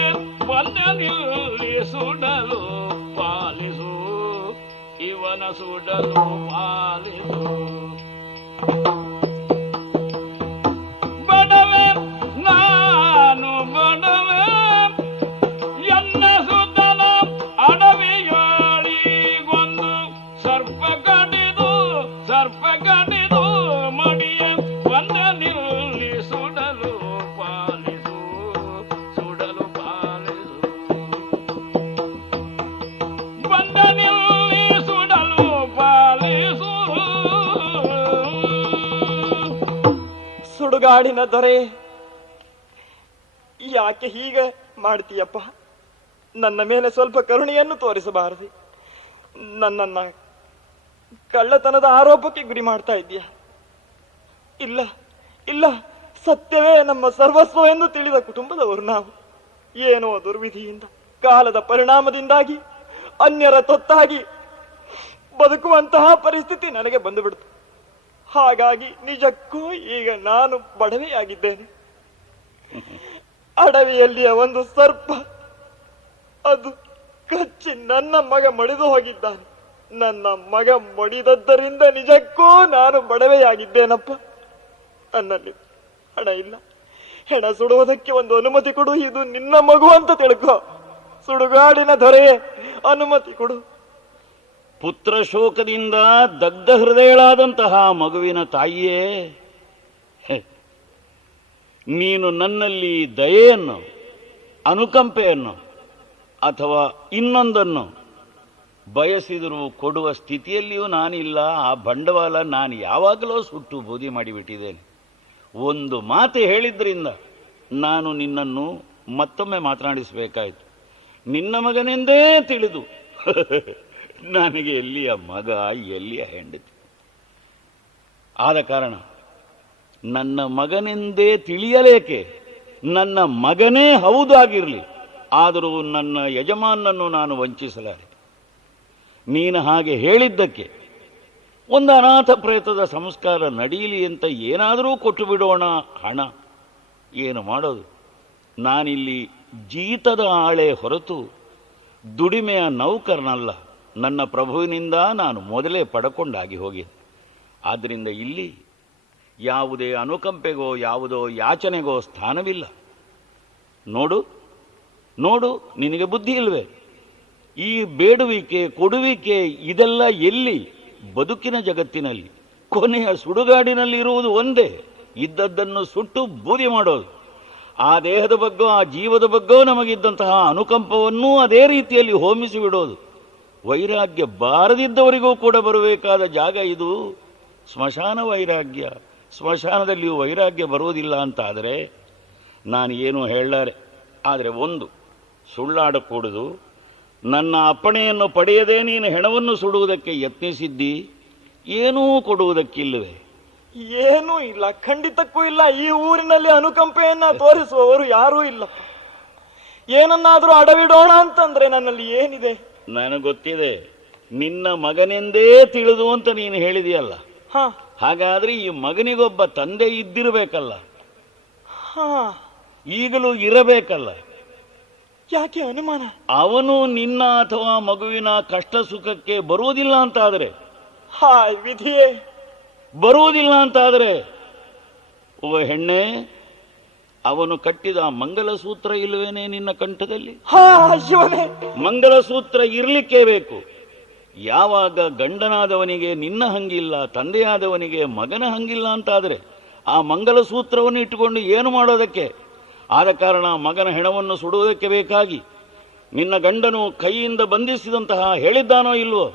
ಬಂದನಿಲ್ಲಿ ಸುಡಲು ಪಾಲಿಸು, ಇವನ ಸುಡಲು ಪಾಲಿಸು. ಬಡವೆ ನಾನು ಬಡವೆ ಎನ್ನ ಸುತ್ತಲ ಅಡವಿಯಾಳಿಗೊಂದು ಸರ್ಪ ಕಡಿದು ಮಡಿಯ ಬಂದ ನಿಲ್ಲಿ ಸುಡಲು ಪಾಲಿಸು, ಸುಡಲು ಪಾಲಿಸು. ಬಂದ ನಿಲ್ಲಿ ಸುಡಲು ಪಾಲಿಸು. ಸುಡುಗಾಡಿನ ದೊರೆ, ಯಾಕೆ ಹೀಗೆ ಮಾಡ್ತೀಯಪ್ಪ? ನನ್ನ ಮೇಲೆ ಸ್ವಲ್ಪ ಕರುಣೆಯನ್ನು ತೋರಿಸಬಾರದು. ನನ್ನನ್ನ ಕಳ್ಳತನದ ಆರೋಪಕ್ಕೆ ಗುರಿ ಮಾಡ್ತಾ ಇದ್ದೀಯ. ಇಲ್ಲ ಇಲ್ಲ, ಸತ್ಯವೇ ನಮ್ಮ ಸರ್ವಸ್ವ ಎಂದು ತಿಳಿದ ಕುಟುಂಬದವರು ನಾವು. ಏನೋ ದುರ್ವಿಧಿಯಿಂದ, ಕಾಲದ ಪರಿಣಾಮದಿಂದಾಗಿ ಅನ್ಯರ ತೊತ್ತಾಗಿ ಬದುಕುವಂತಹ ಪರಿಸ್ಥಿತಿ ನನಗೆ ಬಂದು ಬಿಡ್ತು. ಹಾಗಾಗಿ ನಿಜಕ್ಕೂ ಈಗ ನಾನು ಬಡವೆಯಾಗಿದ್ದೇನೆ. ಅಡವಿಯಲ್ಲಿಯ ಒಂದು ಸರ್ಪ ಅದು ಕಚ್ಚಿ ನನ್ನ ಮಗ ಮಡಿದು ಹೋಗಿದ್ದಾನೆ. ನನ್ನ ಮಗ ಮಡಿದದ್ದರಿಂದ ನಿಜಕ್ಕೂ ನಾನು ಬಡವೆಯಾಗಿದ್ದೇನಪ್ಪ. ನನ್ನಲ್ಲಿ ಹಣ ಇಲ್ಲ. ಹೆಣ ಸುಡುವುದಕ್ಕೆ ಒಂದು ಅನುಮತಿ ಕೊಡು. ಇದು ನಿನ್ನ ಮಗು ಅಂತ ತಿಳ್ಕೊ. ಸುಡುಗಾಡಿನ ದೊರೆಯೇ, ಅನುಮತಿ ಕೊಡು. ಪುತ್ರ ಶೋಕದಿಂದ ದಗ್ಧ ಹೃದಯಳಾದಂತಹ ಮಗುವಿನ ತಾಯಿಯೇ, ನೀನು ನನ್ನಲ್ಲಿ ದಯೆಯನ್ನು, ಅನುಕಂಪೆಯನ್ನು ಅಥವಾ ಇನ್ನೊಂದನ್ನು ಬಯಸಿದರೂ ಕೊಡುವ ಸ್ಥಿತಿಯಲ್ಲಿಯೂ ನಾನಿಲ್ಲ. ಆ ಬಂಡವಾಳ ನಾನು ಯಾವಾಗಲೂ ಸುಟ್ಟು ಬೂದಿ ಮಾಡಿಬಿಟ್ಟಿದ್ದೇನೆ. ಒಂದು ಮಾತು ಹೇಳಿದ್ರಿಂದ ನಾನು ನಿನ್ನನ್ನು ಮತ್ತೊಮ್ಮೆ ಮಾತನಾಡಿಸಬೇಕಾಯಿತು. ನಿನ್ನ ಮಗನೆಂದೇ ತಿಳಿದು ನನಗೆ ಎಲ್ಲಿಯ ಮಗ, ಎಲ್ಲಿಯ ಹೆಂಡತಿ. ಆದ ಕಾರಣ ನನ್ನ ಮಗನೆಂದೇ ತಿಳಿಯಲೇಕೆ, ನನ್ನ ಮಗನೇ ಹೌದಾಗಿರಲಿ, ಆದರೂ ನನ್ನ ಯಜಮಾನನನ್ನು ನಾನು ವಂಚಿಸಲಾರೆ. ನೀನು ಹಾಗೆ ಹೇಳಿದ್ದಕ್ಕೆ ಒಂದು ಅನಾಥ ಪ್ರೇತದ ಸಂಸ್ಕಾರ ನಡೆಯಲಿ ಅಂತ ಏನಾದರೂ ಕೊಟ್ಟು ಬಿಡೋಣ ಹಣ. ಏನು ಮಾಡೋದು? ನಾನಿಲ್ಲಿ ಜೀತದ ಆಳೆ ಹೊರತು ದುಡಿಮೆಯ ನೌಕರನಲ್ಲ. ನನ್ನ ಪ್ರಭುವಿನಿಂದ ನಾನು ಮೊದಲೇ ಪಡ್ಕೊಂಡಾಗಿ ಹೋಗಿದೆ. ಆದ್ದರಿಂದ ಇಲ್ಲಿ ಯಾವುದೇ ಅನುಕಂಪೆಗೋ ಯಾವುದೋ ಯಾಚನೆಗೋ ಸ್ಥಾನವಿಲ್ಲ. ನೋಡು ನೋಡು, ನಿನಗೆ ಬುದ್ಧಿ ಇಲ್ವೇ? ಈ ಬೇಡುವಿಕೆ, ಕೊಡುವಿಕೆ ಇದೆಲ್ಲ ಎಲ್ಲಿ? ಬದುಕಿನ ಜಗತ್ತಿನಲ್ಲಿ ಕೊನೆಯ ಸುಡುಗಾಡಿನಲ್ಲಿ ಇರುವುದು ಒಂದೇ, ಇದ್ದದ್ದನ್ನು ಸುಟ್ಟು ಬೂದಿ ಮಾಡೋದು. ಆ ದೇಹದ ಬಗ್ಗೋ ಆ ಜೀವದ ಬಗ್ಗೋ ನಮಗಿದ್ದಂತಹ ಅನುಕಂಪವನ್ನೂ ಅದೇ ರೀತಿಯಲ್ಲಿ ಹೋಮಿಸಿ ಬಿಡೋದು. ವೈರಾಗ್ಯ ಬಾರದಿದ್ದವರಿಗೂ ಕೂಡ ಬರಬೇಕಾದ ಜಾಗ ಇದು. ಸ್ಮಶಾನ ವೈರಾಗ್ಯ. ಸ್ಮಶಾನದಲ್ಲಿಯೂ ವೈರಾಗ್ಯ ಬರುವುದಿಲ್ಲ ಅಂತಾದರೆ ನಾನು ಏನು ಹೇಳಲಾರೆ. ಆದರೆ ಒಂದು ಸುಳ್ಳಾಡಕೂಡದು. ನನ್ನ ಅಪ್ಪಣೆಯನ್ನು ಪಡೆಯದೇ ನೀನು ಹೆಣವನ್ನು ಸುಡುವುದಕ್ಕೆ ಯತ್ನಿಸಿದ್ದಿ, ಏನೂ ಕೊಡುವುದಕ್ಕಿಲ್ಲವೇ? ಏನೂ ಇಲ್ಲ, ಖಂಡಿತಕ್ಕೂ ಇಲ್ಲ. ಈ ಊರಿನಲ್ಲಿ ಅನುಕಂಪೆಯನ್ನ ತೋರಿಸುವವರು ಯಾರೂ ಇಲ್ಲ. ಏನನ್ನಾದ್ರೂ ಅಡವಿಡೋಣ ಅಂತಂದ್ರೆ ನನ್ನಲ್ಲಿ ಏನಿದೆ? ನನಗೆ ಗೊತ್ತಿದೆ. ನಿನ್ನ ಮಗನೆಂದೇ ತಿಳಿದು ಅಂತ ನೀನು ಹೇಳಿದೆಯಲ್ಲ, ಹಾಗಾದ್ರೆ ಈ ಮಗನಿಗೊಬ್ಬ ತಂದೆ ಇದ್ದಿರಬೇಕಲ್ಲ, ಹಾ, ಈಗಲೂ ಇರಬೇಕಲ್ಲ. ಯಾಕೆ ಅನುಮಾನ? ಅವನು ನಿನ್ನ ಅಥವಾ ಮಗುವಿನ ಕಷ್ಟ ಸುಖಕ್ಕೆ ಬರುವುದಿಲ್ಲ ಅಂತಾದರೆ, ಹಾಯ್ ವಿಧಿಯೇ, ಬರುವುದಿಲ್ಲ ಅಂತಾದರೆ, ಓ ಹೆಣ್ಣೆ, ಅವನು ಕಟ್ಟಿದ ಮಂಗಲಸೂತ್ರ ಇಲ್ಲವೇನೆ ನಿನ್ನ ಕಂಠದಲ್ಲಿ? ಹಾ ಶಿವನೇ, ಮಂಗಲಸೂತ್ರ ಇರ್ಲಿಕ್ಕೇ ಬೇಕು. ಯಾವಾಗ ಗಂಡನಾದವನಿಗೆ ನಿನ್ನ ಹಂಗಿಲ್ಲ, ತಂದೆಯಾದವನಿಗೆ ಮಗನ ಹಂಗಿಲ್ಲ ಅಂತಾದರೆ ಆ ಮಂಗಲಸೂತ್ರವನ್ನು ಇಟ್ಟುಕೊಂಡು ಏನು ಮಾಡೋದಕ್ಕೆ? ಆದ ಕಾರಣ ಮಗನ ಹೆಣವನ್ನು ಸುಡುವುದಕ್ಕೆ ಬೇಕಾಗಿ ನಿನ್ನ ಗಂಡನು ಕೈಯಿಂದ ಬಂಧಿಸಿದಂತಹ ಹೇಳಿದ್ದಾನೋ ಇಲ್ವೋ,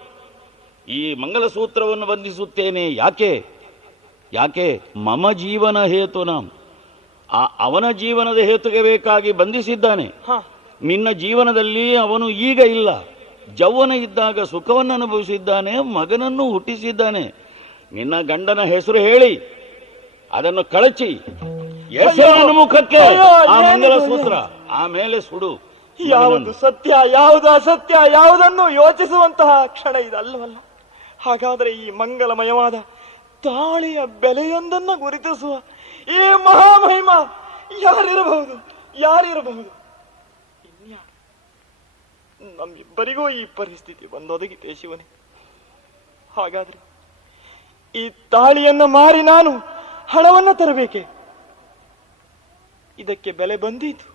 ಈ ಮಂಗಲಸೂತ್ರವನ್ನು ಬಂಧಿಸುತ್ತೇನೆ. ಯಾಕೆ? ಯಾಕೆ? ಮಮ ಜೀವನ ಹೇತುನಾಂ, ಅವನ ಜೀವನದ ಹೇತುಗೆ ಬೇಕಾಗಿ ಬಂಧಿಸಿದ್ದಾನೆ. ನಿನ್ನ ಜೀವನದಲ್ಲಿ ಅವನು ಈಗ ಇಲ್ಲ, ಯೌವನ ಇದ್ದಾಗ ಸುಖವನ್ನು ಅನುಭವಿಸಿದ್ದಾನೆ, ಮಗನನ್ನು ಹುಟ್ಟಿಸಿದ್ದಾನೆ. ನಿನ್ನ ಗಂಡನ ಹೆಸರು ಹೇಳಿ ಅದನ್ನು ಕಳಚಿ ಹೆಸರಿನ ಮುಖಕ್ಕೆ ಆ ಮಂಗಲಸೂತ್ರ, ಆಮೇಲೆ ಸುಡು. ಯಾವುದು ಸತ್ಯ, ಯಾವುದು ಅಸತ್ಯ, ಯಾವುದನ್ನು ಯೋಚಿಸುವಂತಹ ಕ್ಷಣ ಇದಲ್ಲವಲ್ಲ. ಹಾಗಾದರೆ ಈ ಮಂಗಲಮಯವಾದ ತಾಳಿಯ ಬೆಲೆಯೊಂದನ್ನು ಗುರುತಿಸುವ ಈ ಮಹಾಮಹಿಮ ಯಾರಿರಬಹುದು? ಯಾರಿರಬಹುದು? ನಮ್ಮಿಬ್ಬರಿಗೂ ಈ ಪರಿಸ್ಥಿತಿ ಬಂದೊದಗಿದೆ ಶಿವನೇ. ಹಾಗಾದ್ರೆ ಈ ತಾಳಿಯನ್ನು ಮಾರಿ ನಾನು ಹಣವನ್ನು ತರಬೇಕೆ? ಇದಕ್ಕೆ ಬೆಲೆ ಬಂದೀತು.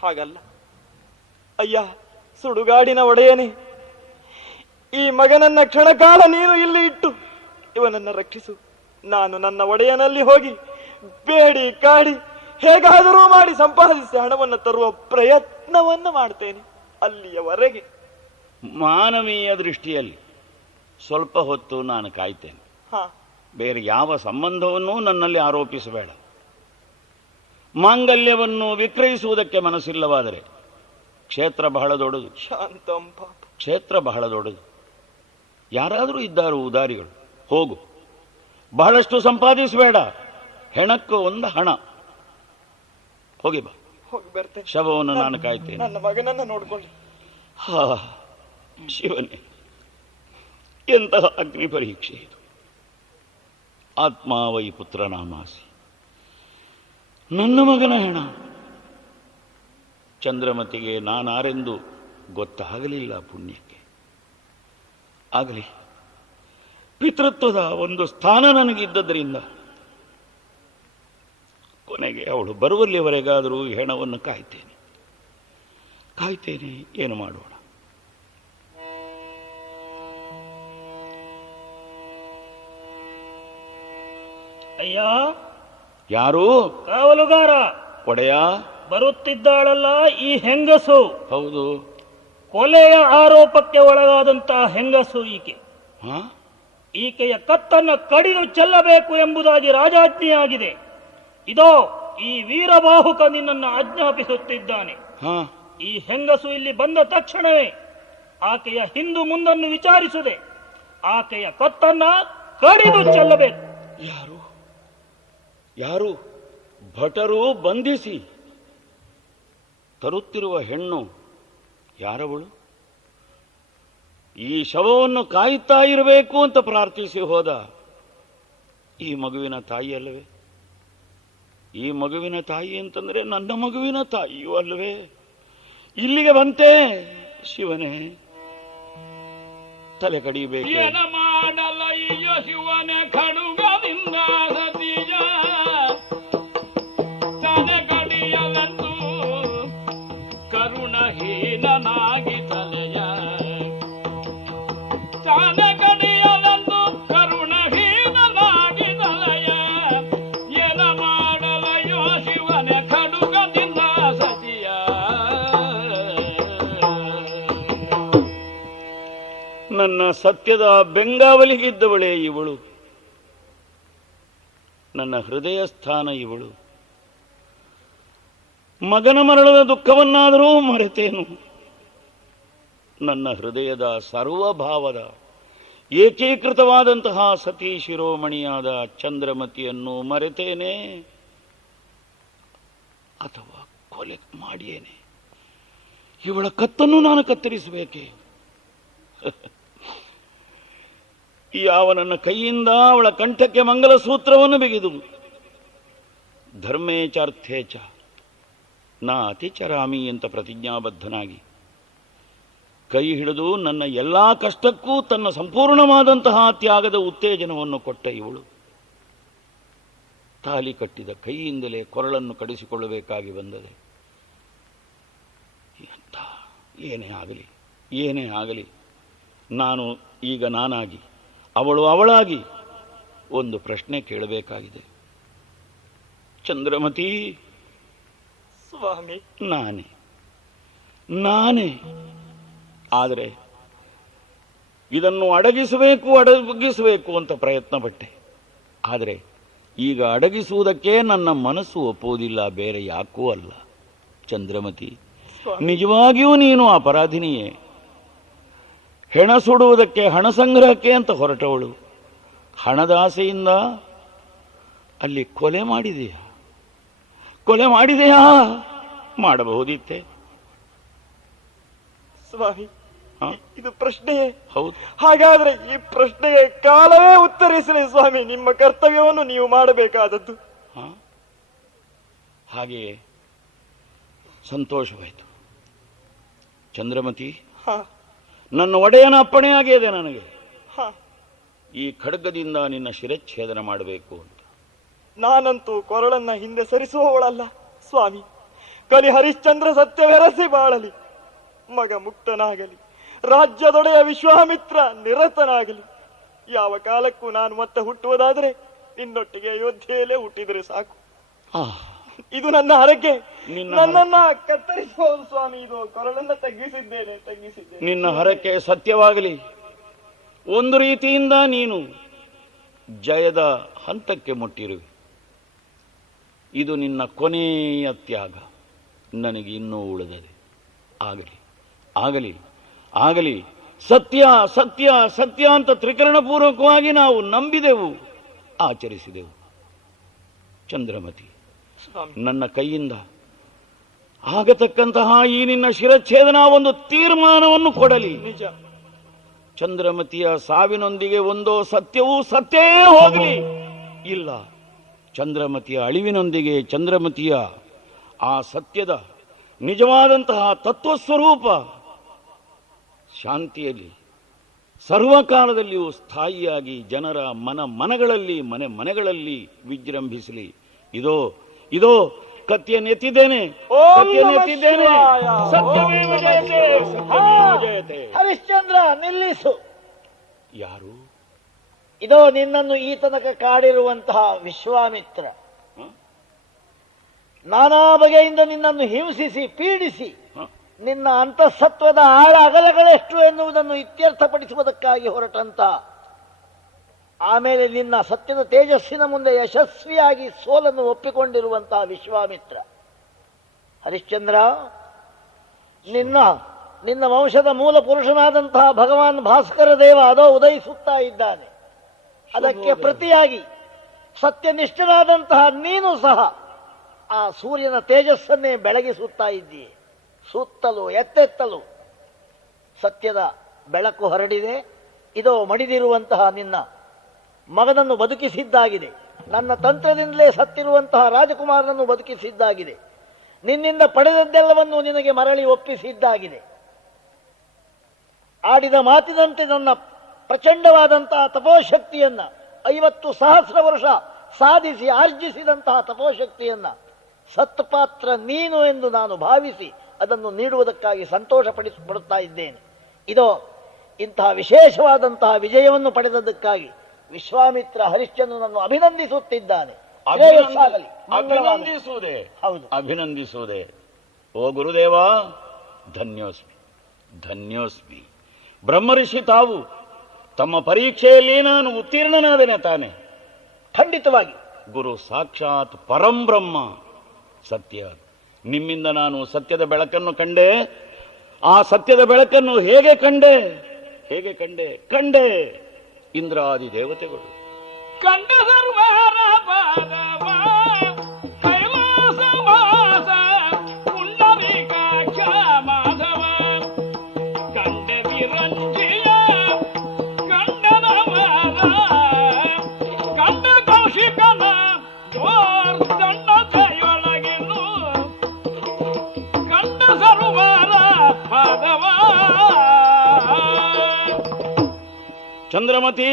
ಹಾಗಲ್ಲ ಅಯ್ಯ, ಸುಡುಗಾಡಿನ ಒಡೆಯನೇ, ಈ ಮಗನನ್ನ ಕ್ಷಣಕಾಲ ನೀನು ಇಲ್ಲಿ ಇಟ್ಟು ಇವನನ್ನ ರಕ್ಷಿಸು. ನಾನು ನನ್ನ ಒಡೆಯನಲ್ಲಿ ಹೋಗಿ ಬೇಡಿ ಕಾಡಿ ಹೇಗಾದರೂ ಮಾಡಿ ಸಂಪಾದಿಸಿ ಹಣವನ್ನು ತರುವ ಪ್ರಯತ್ನವನ್ನು ಮಾಡ್ತೇನೆ. ಅಲ್ಲಿಯವರೆಗೆ ಮಾನವೀಯ ದೃಷ್ಟಿಯಲ್ಲಿ ಸ್ವಲ್ಪ ಹೊತ್ತು ನಾನು ಕಾಯ್ತೇನೆ. ಬೇರೆ ಯಾವ ಸಂಬಂಧವನ್ನೂ ನನ್ನಲ್ಲಿ ಆರೋಪಿಸಬೇಡ. ಮಾಂಗಲ್ಯವನ್ನು ವಿಕ್ರಯಿಸುವುದಕ್ಕೆ ಮನಸ್ಸಿಲ್ಲವಾದರೆ ಕ್ಷೇತ್ರ ಬಹಳ ದೊಡ್ಡದು. ಶಾಂತಂ ಪಾಪ, ಕ್ಷೇತ್ರ ಬಹಳ ದೊಡ್ಡದು. ಯಾರಾದರೂ ಇದ್ದಾರು ಉದಾರಿಗಳು, ಹೋಗು, ಬಹಳಷ್ಟು ಸಂಪಾದಿಸಬೇಡ, ಹೆಣಕ್ಕೂ ಒಂದು ಹಣ, ಹೋಗಿ ಬಾ. ಹೋಗಿ ಬರ್ತೇನೆ. ಶವವನ್ನು ನಾನು ಕಾಯ್ತೇನೆ. ನನ್ನ ಮಗನನ್ನ ನೋಡ್ಕೊಳ್ಳಿ. ಹಾ ಶಿವನೇ, ಎಂತಹ ಅಗ್ನಿ ಪರೀಕ್ಷೆ ಇದು. ಆತ್ಮಾವೈ ಪುತ್ರನಾಮಾಸಿ, ನನ್ನ ಮಗನ ಹೆಣ. ಚಂದ್ರಮತಿಗೆ ನಾನಾರೆಂದು ಗೊತ್ತಾಗಲಿಲ್ಲ. ಪುಣ್ಯಕ್ಕೆ ಆಗಲಿ, ಪಿತೃತ್ವದ ಒಂದು ಸ್ಥಾನ ನನಗಿದ್ದದರಿಂದ ಕೊನೆಗೆ ಅವಳು ಬರುವಲ್ಲಿವರೆಗಾದರೂ ಹೆಣವನ್ನು ಕಾಯ್ತೇನೆ. ಏನು ಮಾಡೋಣ? ಅಯ್ಯ, ಯಾರು? ಕಾವಲುಗಾರ. ಒಡೆಯ, ಬರುತ್ತಿದ್ದಾಳಲ್ಲ ಈ ಹೆಂಗಸು. ಹೌದು, ಕೊಲೆಯ ಆರೋಪಕ್ಕೆ ಒಳಗಾದಂತಹ ಹೆಂಗಸು ಈಕೆ. ಹಾ, ಈಕೆಯ ಕತ್ತನ್ನು ಕಡಿದು ಚೆಲ್ಲಬೇಕು ಎಂಬುದಾಗಿ ರಾಜಾಜ್ಞೆಯಾಗಿದೆ. ಇದೋ ಈ ವೀರಬಾಹುಕ ನಿನ್ನನ್ನು ಆಜ್ಞಾಪಿಸುತ್ತಿದ್ದಾನೆ. ಹಾ, ಈ ಹೆಂಗಸು ಇಲ್ಲಿ ಬಂದ ತಕ್ಷಣವೇ ಆಕೆಯ ಹಿಂದು ಮುಂದನ್ನು ವಿಚಾರಿಸದೆ ಆಕೆಯ ಕತ್ತನ್ನ ಕಡಿದು ಚೆಲ್ಲಬೇಕು. ಯಾರು? ಯಾರು? ಭಟರು ಬಂಧಿಸಿ ತರುತ್ತಿರುವ ಹೆಣ್ಣು ಯಾರವಳು? ಈ ಶವವನ್ನು ಕಾಯುತ್ತಾ ಇರಬೇಕು ಅಂತ ಪ್ರಾರ್ಥಿಸಿ ಹೋದ ಈ ಮಗುವಿನ ತಾಯಿ ಅಲ್ಲವೇ? ಈ ಮಗುವಿನ ತಾಯಿ ಅಂತಂದ್ರೆ ನನ್ನ ಮಗುವಿನ ತಾಯಿಯೂ ಅಲ್ಲವೇ? ಇಲ್ಲಿಗೆ ಬಂತೆ ಶಿವನೇ, ತಲೆ ಕಡಿಬೇಕು. ಏನ ಮಾಡಲಯ್ಯ ಶಿವನ ಖಡುಗದಿಂದ ಸತಿಯ ತಲೆ ಕಡಿಯಲಂತೂ ಕರುಣಹೀನನಾಗಿ ತಲೆಯ ತಲೆ ಕಡಿಯಲಂತೂ ಕರುಣಹೀನನಾಗಿ ತಲೆಯ ಏನ ಮಾಡಲಯ್ಯೋ ಶಿವನ ಖಡುಗದಿಂದ ಸತಿಯ. ನನ್ನ ಸತ್ಯದ ಬೆಂಗಾವಲಿಗಿದ್ದವಳೇ ಇವಳು, ನನ್ನ ಹೃದಯ ಸ್ಥಾನ ಇವಳು. ಮಗನ ಮರಣದ ದುಃಖವನ್ನಾದರೂ ಮರೆತೇನು, ನನ್ನ ಹೃದಯದ ಸರ್ವಭಾವದ ಏಕೀಕೃತವಾದಂತಹ ಸತಿ ಶಿರೋಮಣಿಯಾದ ಚಂದ್ರಮತಿಯನ್ನು ಮರೆತೇನೆ ಅಥವಾ ಕೊಲೆ ಮಾಡಿಯೇನೆ? ಇವಳ ಕತ್ತನ್ನು ನಾನು ಕತ್ತರಿಸಬೇಕೆ? ಯಾವನನ್ನ ಕೈಯಿಂದ ಅವಳ ಕಂಠಕ್ಕೆ ಮಂಗಲಸೂತ್ರವನ್ನು ಬಿಗಿದು ಧರ್ಮೇಚಾರ್ಥೇಚ ನಾ ಅತಿಚರಾಮಿ ಅಂತ ಪ್ರತಿಜ್ಞಾಬದ್ಧನಾಗಿ ಕೈ ಹಿಡಿದು ನನ್ನ ಎಲ್ಲ ಕಷ್ಟಕ್ಕೂ ತನ್ನ ಸಂಪೂರ್ಣವಾದಂತಹ ತ್ಯಾಗದ ಉತ್ತೇಜನವನ್ನು ಕೊಟ್ಟ ಇವಳು ತಾಲಿ ಕಟ್ಟಿದ ಕೈಯಿಂದಲೇ ಕೊರಳನ್ನು ಕಡಿಸಿಕೊಳ್ಳಬೇಕಾಗಿ ಬಂದದೆ. ಎಂತ ಏನೇ ಆಗಲಿ ನಾನು ಈಗ ನಾನಾಗಿ ಅವಳು ಅವಳಾಗಿ ಒಂದು ಪ್ರಶ್ನೆ ಕೇಳಬೇಕಾಗಿದೆ. ಚಂದ್ರಮತಿ, ಸ್ವಾಮಿ, ನಾನೇ ಆದರೆ ಇದನ್ನು ಅಡಗಿಸಬೇಕು ಅಂತ ಪ್ರಯತ್ನ ಪಟ್ಟೆ. ಆದರೆ ಈಗ ಅಡಗಿಸುವುದಕ್ಕೆ ನನ್ನ ಮನಸ್ಸು ಒಪ್ಪುವುದಿಲ್ಲ, ಬೇರೆ ಯಾಕೂ ಅಲ್ಲ. ಚಂದ್ರಮತಿ, ನಿಜವಾಗಿಯೂ ನೀನು ಅಪರಾಧಿನಿಯೇ. ಹೆಣ ಸುಡುವುದಕ್ಕೆ, ಹಣ ಸಂಗ್ರಹಕ್ಕೆ ಅಂತ ಹೊರಟವಳು ಹಣದಾಸೆಯಿಂದ ಅಲ್ಲಿ ಕೊಲೆ ಮಾಡಿದೆಯಾ? ಮಾಡಬಹುದಿತ್ತೆ. ಸ್ವಾಮಿ, ಇದು ಪ್ರಶ್ನೆಯೇ? ಹೌದು. ಹಾಗಾದ್ರೆ ಈ ಪ್ರಶ್ನೆಗೆ ಕಾಲವೇ ಉತ್ತರಿಸಲಿ ಸ್ವಾಮಿ. ನಿಮ್ಮ ಕರ್ತವ್ಯವನ್ನು ನೀವು ಮಾಡಬೇಕಾದದ್ದು. ಹಾಗೆಯೇ ಸಂತೋಷವಾಯಿತು. ಚಂದ್ರಮತಿ, ನನ್ನ ಒಡೆಯನ ಅಪ್ಪಣೆಯಾಗಿದೆ ನನಗೆ ಈ ಖಡ್ಗದಿಂದ ನಿನ್ನ ಶಿರಚ್ಛೇದನ ಮಾಡಬೇಕು ಅಂತ. ನಾನಂತೂ ಕೊರಳನ್ನ ಹಿಂದೆ ಸರಿಸುವವಳಲ್ಲ ಸ್ವಾಮಿ. ಕಲಿ ಹರಿಶ್ಚಂದ್ರ ಸತ್ಯವೆರಸಿ ಬಾಳಲಿ, ಮಗ ಮುಕ್ತನಾಗಲಿ, ರಾಜ್ಯದೊಡೆಯ ವಿಶ್ವಾಮಿತ್ರ ನಿರತನಾಗಲಿ. ಯಾವ ಕಾಲಕ್ಕೂ ನಾನು ಮತ್ತೆ ಹುಟ್ಟುವುದಾದರೆ ನಿನ್ನೊಟ್ಟಿಗೆ ಅಯೋಧ್ಯೆಯಲ್ಲೇ ಹುಟ್ಟಿದರೆ ಸಾಕು. ಇದು ನನ್ನ ಹರಕೆ. ನನ್ನನ್ನ ಕತ್ತರಿಸಬಹುದು ಸ್ವಾಮಿ. ಇದು ಕೊರಳನ್ನ ತಗ್ಗಿಸಿದ್ದೇನೆ. ನಿನ್ನ ಹರಕೆ ಸತ್ಯವಾಗಲಿ. ಒಂದು ರೀತಿಯಿಂದ ನೀನು ಜಯದ ಹಂತಕ್ಕೆ ಮುಟ್ಟಿರುವೆ. ಇದು ನಿನ್ನ ಕೊನೆಯ ತ್ಯಾಗ. ನನಗೆ ಇನ್ನೂ ಉಳಿದದೆ. ಆಗಲಿ. ಸತ್ಯ ಸತ್ಯ ಸತ್ಯ ಅಂತ ತ್ರಿಕರಣಪೂರ್ವಕವಾಗಿ ನಾವು ನಂಬಿದೆವು, ಆಚರಿಸಿದೆವು. ಚಂದ್ರಮತಿ, ನನ್ನ ಕೈಯಿಂದ ಆಗತಕ್ಕಂತಹ ಈ ನಿನ್ನ ಶಿರಚ್ಛೇದನ ಒಂದು ತೀರ್ಮಾನವನ್ನು ಕೊಡಲಿ. ನಿಜ. ಚಂದ್ರಮತಿಯ ಸಾವಿನೊಂದಿಗೆ ಒಂದೋ ಸತ್ಯವೂ ಸತ್ಯೇ ಹೋಗಲಿ. ಇಲ್ಲ, ಚಂದ್ರಮತಿಯ ಅಳಿವಿನೊಂದಿಗೆ ಚಂದ್ರಮತಿಯ ಆ ಸತ್ಯದ ನಿಜವಾದಂತಹ ತತ್ವಸ್ವರೂಪ ಶಾಂತಿಯಲ್ಲಿ ಸರ್ವಕಾಲದಲ್ಲಿಯೂ ಸ್ಥಾಯಿಯಾಗಿ ಜನರ ಮನೆಗಳಲ್ಲಿ ವಿಜೃಂಭಿಸಲಿ. ಇದೋ ಕತ್ತಿಯನ್ನೆತ್ತಿದ್ದೇನೆ. ಹರಿಶ್ಚಂದ್ರ, ನಿಲ್ಲಿಸು. ಯಾರು? ಇದೋ ನಿನ್ನನ್ನು ಈ ತನಕ ಕಾಡಿರುವಂತಹ ವಿಶ್ವಾಮಿತ್ರ ನಾನಾ ಬಗೆಯಿಂದ ನಿನ್ನನ್ನು ಹಿಂಸಿಸಿ ಪೀಡಿಸಿ ನಿನ್ನ ಅಂತಃಸತ್ವದ ಆಳ ಅಗಲಗಳೆಷ್ಟು ಎನ್ನುವುದನ್ನು ಇತ್ಯರ್ಥಪಡಿಸುವುದಕ್ಕಾಗಿ ಹೊರಟಂತ, ಆಮೇಲೆ ನಿನ್ನ ಸತ್ಯದ ತೇಜಸ್ಸಿನ ಮುಂದೆ ಯಶಸ್ವಿಯಾಗಿ ಸೋಲನ್ನು ಒಪ್ಪಿಕೊಂಡಿರುವಂತಹ ವಿಶ್ವಾಮಿತ್ರ. ಹರಿಶ್ಚಂದ್ರ, ನಿನ್ನ ವಂಶದ ಮೂಲ ಪುರುಷನಾದಂತಹ ಭಗವಾನ್ ಭಾಸ್ಕರ ದೇವ ಅದೋ ಉದಯಿಸುತ್ತಾ ಇದ್ದಾನೆ. ಅದಕ್ಕೆ ಪ್ರತಿಯಾಗಿ ಸತ್ಯನಿಷ್ಠನಾದಂತಹ ನೀನು ಸಹ ಆ ಸೂರ್ಯನ ತೇಜಸ್ಸನ್ನೇ ಬೆಳಗಿಸುತ್ತಾ ಇದ್ದೀಯೆ. ಸುತ್ತಲೂ ಎತ್ತೆತ್ತಲು ಸತ್ಯದ ಬೆಳಕು ಹರಡಿದೆ. ಇದೋ ಮಡಿದಿರುವಂತಹ ನಿನ್ನ ಮಗನನ್ನು ಬದುಕಿಸಿದ್ದಾಗಿದೆ. ನನ್ನ ತಂತ್ರದಿಂದಲೇ ಸತ್ತಿರುವಂತಹ ರಾಜಕುಮಾರನನ್ನು ಬದುಕಿಸಿದ್ದಾಗಿದೆ. ನಿನ್ನಿಂದ ಪಡೆದದ್ದೆಲ್ಲವನ್ನು ನಿನಗೆ ಮರಳಿ ಒಪ್ಪಿಸಿದ್ದಾಗಿದೆ. ಆಡಿದ ಮಾತಿನಂತೆ ನನ್ನ ಪ್ರಚಂಡವಾದಂತಹ ತಪೋಶಕ್ತಿಯನ್ನ 50,000 ವರ್ಷ ಸಾಧಿಸಿ ಆರ್ಜಿಸಿದಂತಹ ತಪೋಶಕ್ತಿಯನ್ನ ಸತ್ಪಾತ್ರ ನೀನು ಎಂದು ನಾನು ಭಾವಿಸಿ ಅದನ್ನು ನೀಡುವುದಕ್ಕಾಗಿ ಸಂತೋಷ ಪಡುತ್ತಾ ಇದ್ದೇನೆ. ಇದೋ ಇಂತಹ ವಿಶೇಷವಾದಂತಹ ವಿಜಯವನ್ನು ಪಡೆದದ್ದಕ್ಕಾಗಿ ವಿಶ್ವಾಮಿತ್ರ ಹರಿಶ್ಚಂದ್ರನನ್ನು ಅಭಿನಂದಿಸುತ್ತಿದ್ದಾನೆ. ಅಭಿನಂದಿಸುವುದೇ. ಓ ಗುರುದೇವ, ಧನ್ಯೋಸ್ಮಿ. ಬ್ರಹ್ಮಋಷಿ ತಾವು ತಮ್ಮ ಪರೀಕ್ಷೆಯಲ್ಲಿ ನಾನು ಉತ್ತೀರ್ಣನಾದೇನೆ ತಾನೆ? ಖಂಡಿತವಾಗಿ. ಗುರು ಸಾಕ್ಷಾತ್ ಪರಂಬ್ರಹ್ಮ ಸತ್ಯ. ನಿಮ್ಮಿಂದ ನಾನು ಸತ್ಯದ ಬೆಳಕನ್ನು ಕಂಡೆ. ಆ ಸತ್ಯದ ಬೆಳಕನ್ನು ಹೇಗೆ ಕಂಡೆ ಇಂದ್ರಾದಿ ದೇವತೆಗಳು ಕಂಡ ಸರ್ವರ ಪಾದವ ಕೈಲಾಸವಾಸ ಪುಂಡರೀಕಾಕ್ಷ ಮಾಧವ ಕಂಡ ವಿರಂಜಿಯ ಕಂಡನವರ ಚಂದ್ರಮತಿ,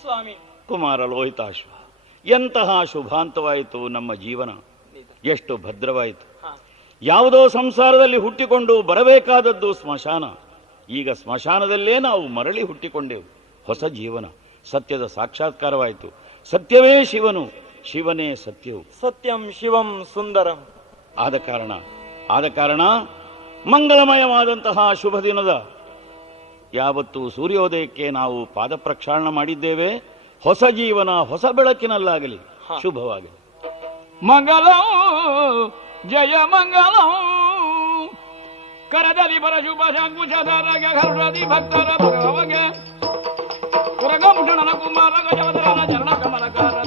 ಸ್ವಾಮಿ. ಕುಮಾರ ಲೋಹಿತಾಶ್ವ, ಎಂತಹ ಶುಭಾಂತವಾಯಿತು ನಮ್ಮ ಜೀವನ, ಎಷ್ಟು ಭದ್ರವಾಯಿತು. ಯಾವುದೋ ಸಂಸಾರದಲ್ಲಿ ಹುಟ್ಟಿಕೊಂಡು ಬರಬೇಕಾದದ್ದು ಸ್ಮಶಾನ. ಈಗ ಸ್ಮಶಾನದಲ್ಲೇ ನಾವು ಮರಳಿ ಹುಟ್ಟಿಕೊಂಡೆವು. ಹೊಸ ಜೀವನ, ಸತ್ಯದ ಸಾಕ್ಷಾತ್ಕಾರವಾಯಿತು. ಸತ್ಯವೇ ಶಿವನು, ಶಿವನೇ ಸತ್ಯವು. ಸತ್ಯಂ ಶಿವಂ ಸುಂದರಂ. ಆದ ಕಾರಣ ಮಂಗಳಮಯವಾದಂತಹ ಶುಭ ದಿನದ ಯಾವತ್ತು ಸೂರ್ಯೋದಯಕ್ಕೆ ನಾವು ಪಾದ ಪ್ರಕ್ಷಾಳನ ಮಾಡಿದ್ದೇವೆ. ಹೊಸ ಜೀವನ ಹೊಸ ಬೆಳಕಿನಲ್ಲಾಗಲಿ, ಶುಭವಾಗಲಿ. ಮಂಗಲಂ ಜಯ ಮಂಗಲಂ. ಕರದಲ್ಲಿ ಬರ ಶುಭ ಶಂಕುಶಧರಗೆ ಹರದಿ ಭಕ್ತರ ಭಗವಗೆ ಕುರಗಂಶುಣನ ಕುಮಾರ ಗಜವದರನ ಚರಣ ಕಮಲಕಾರ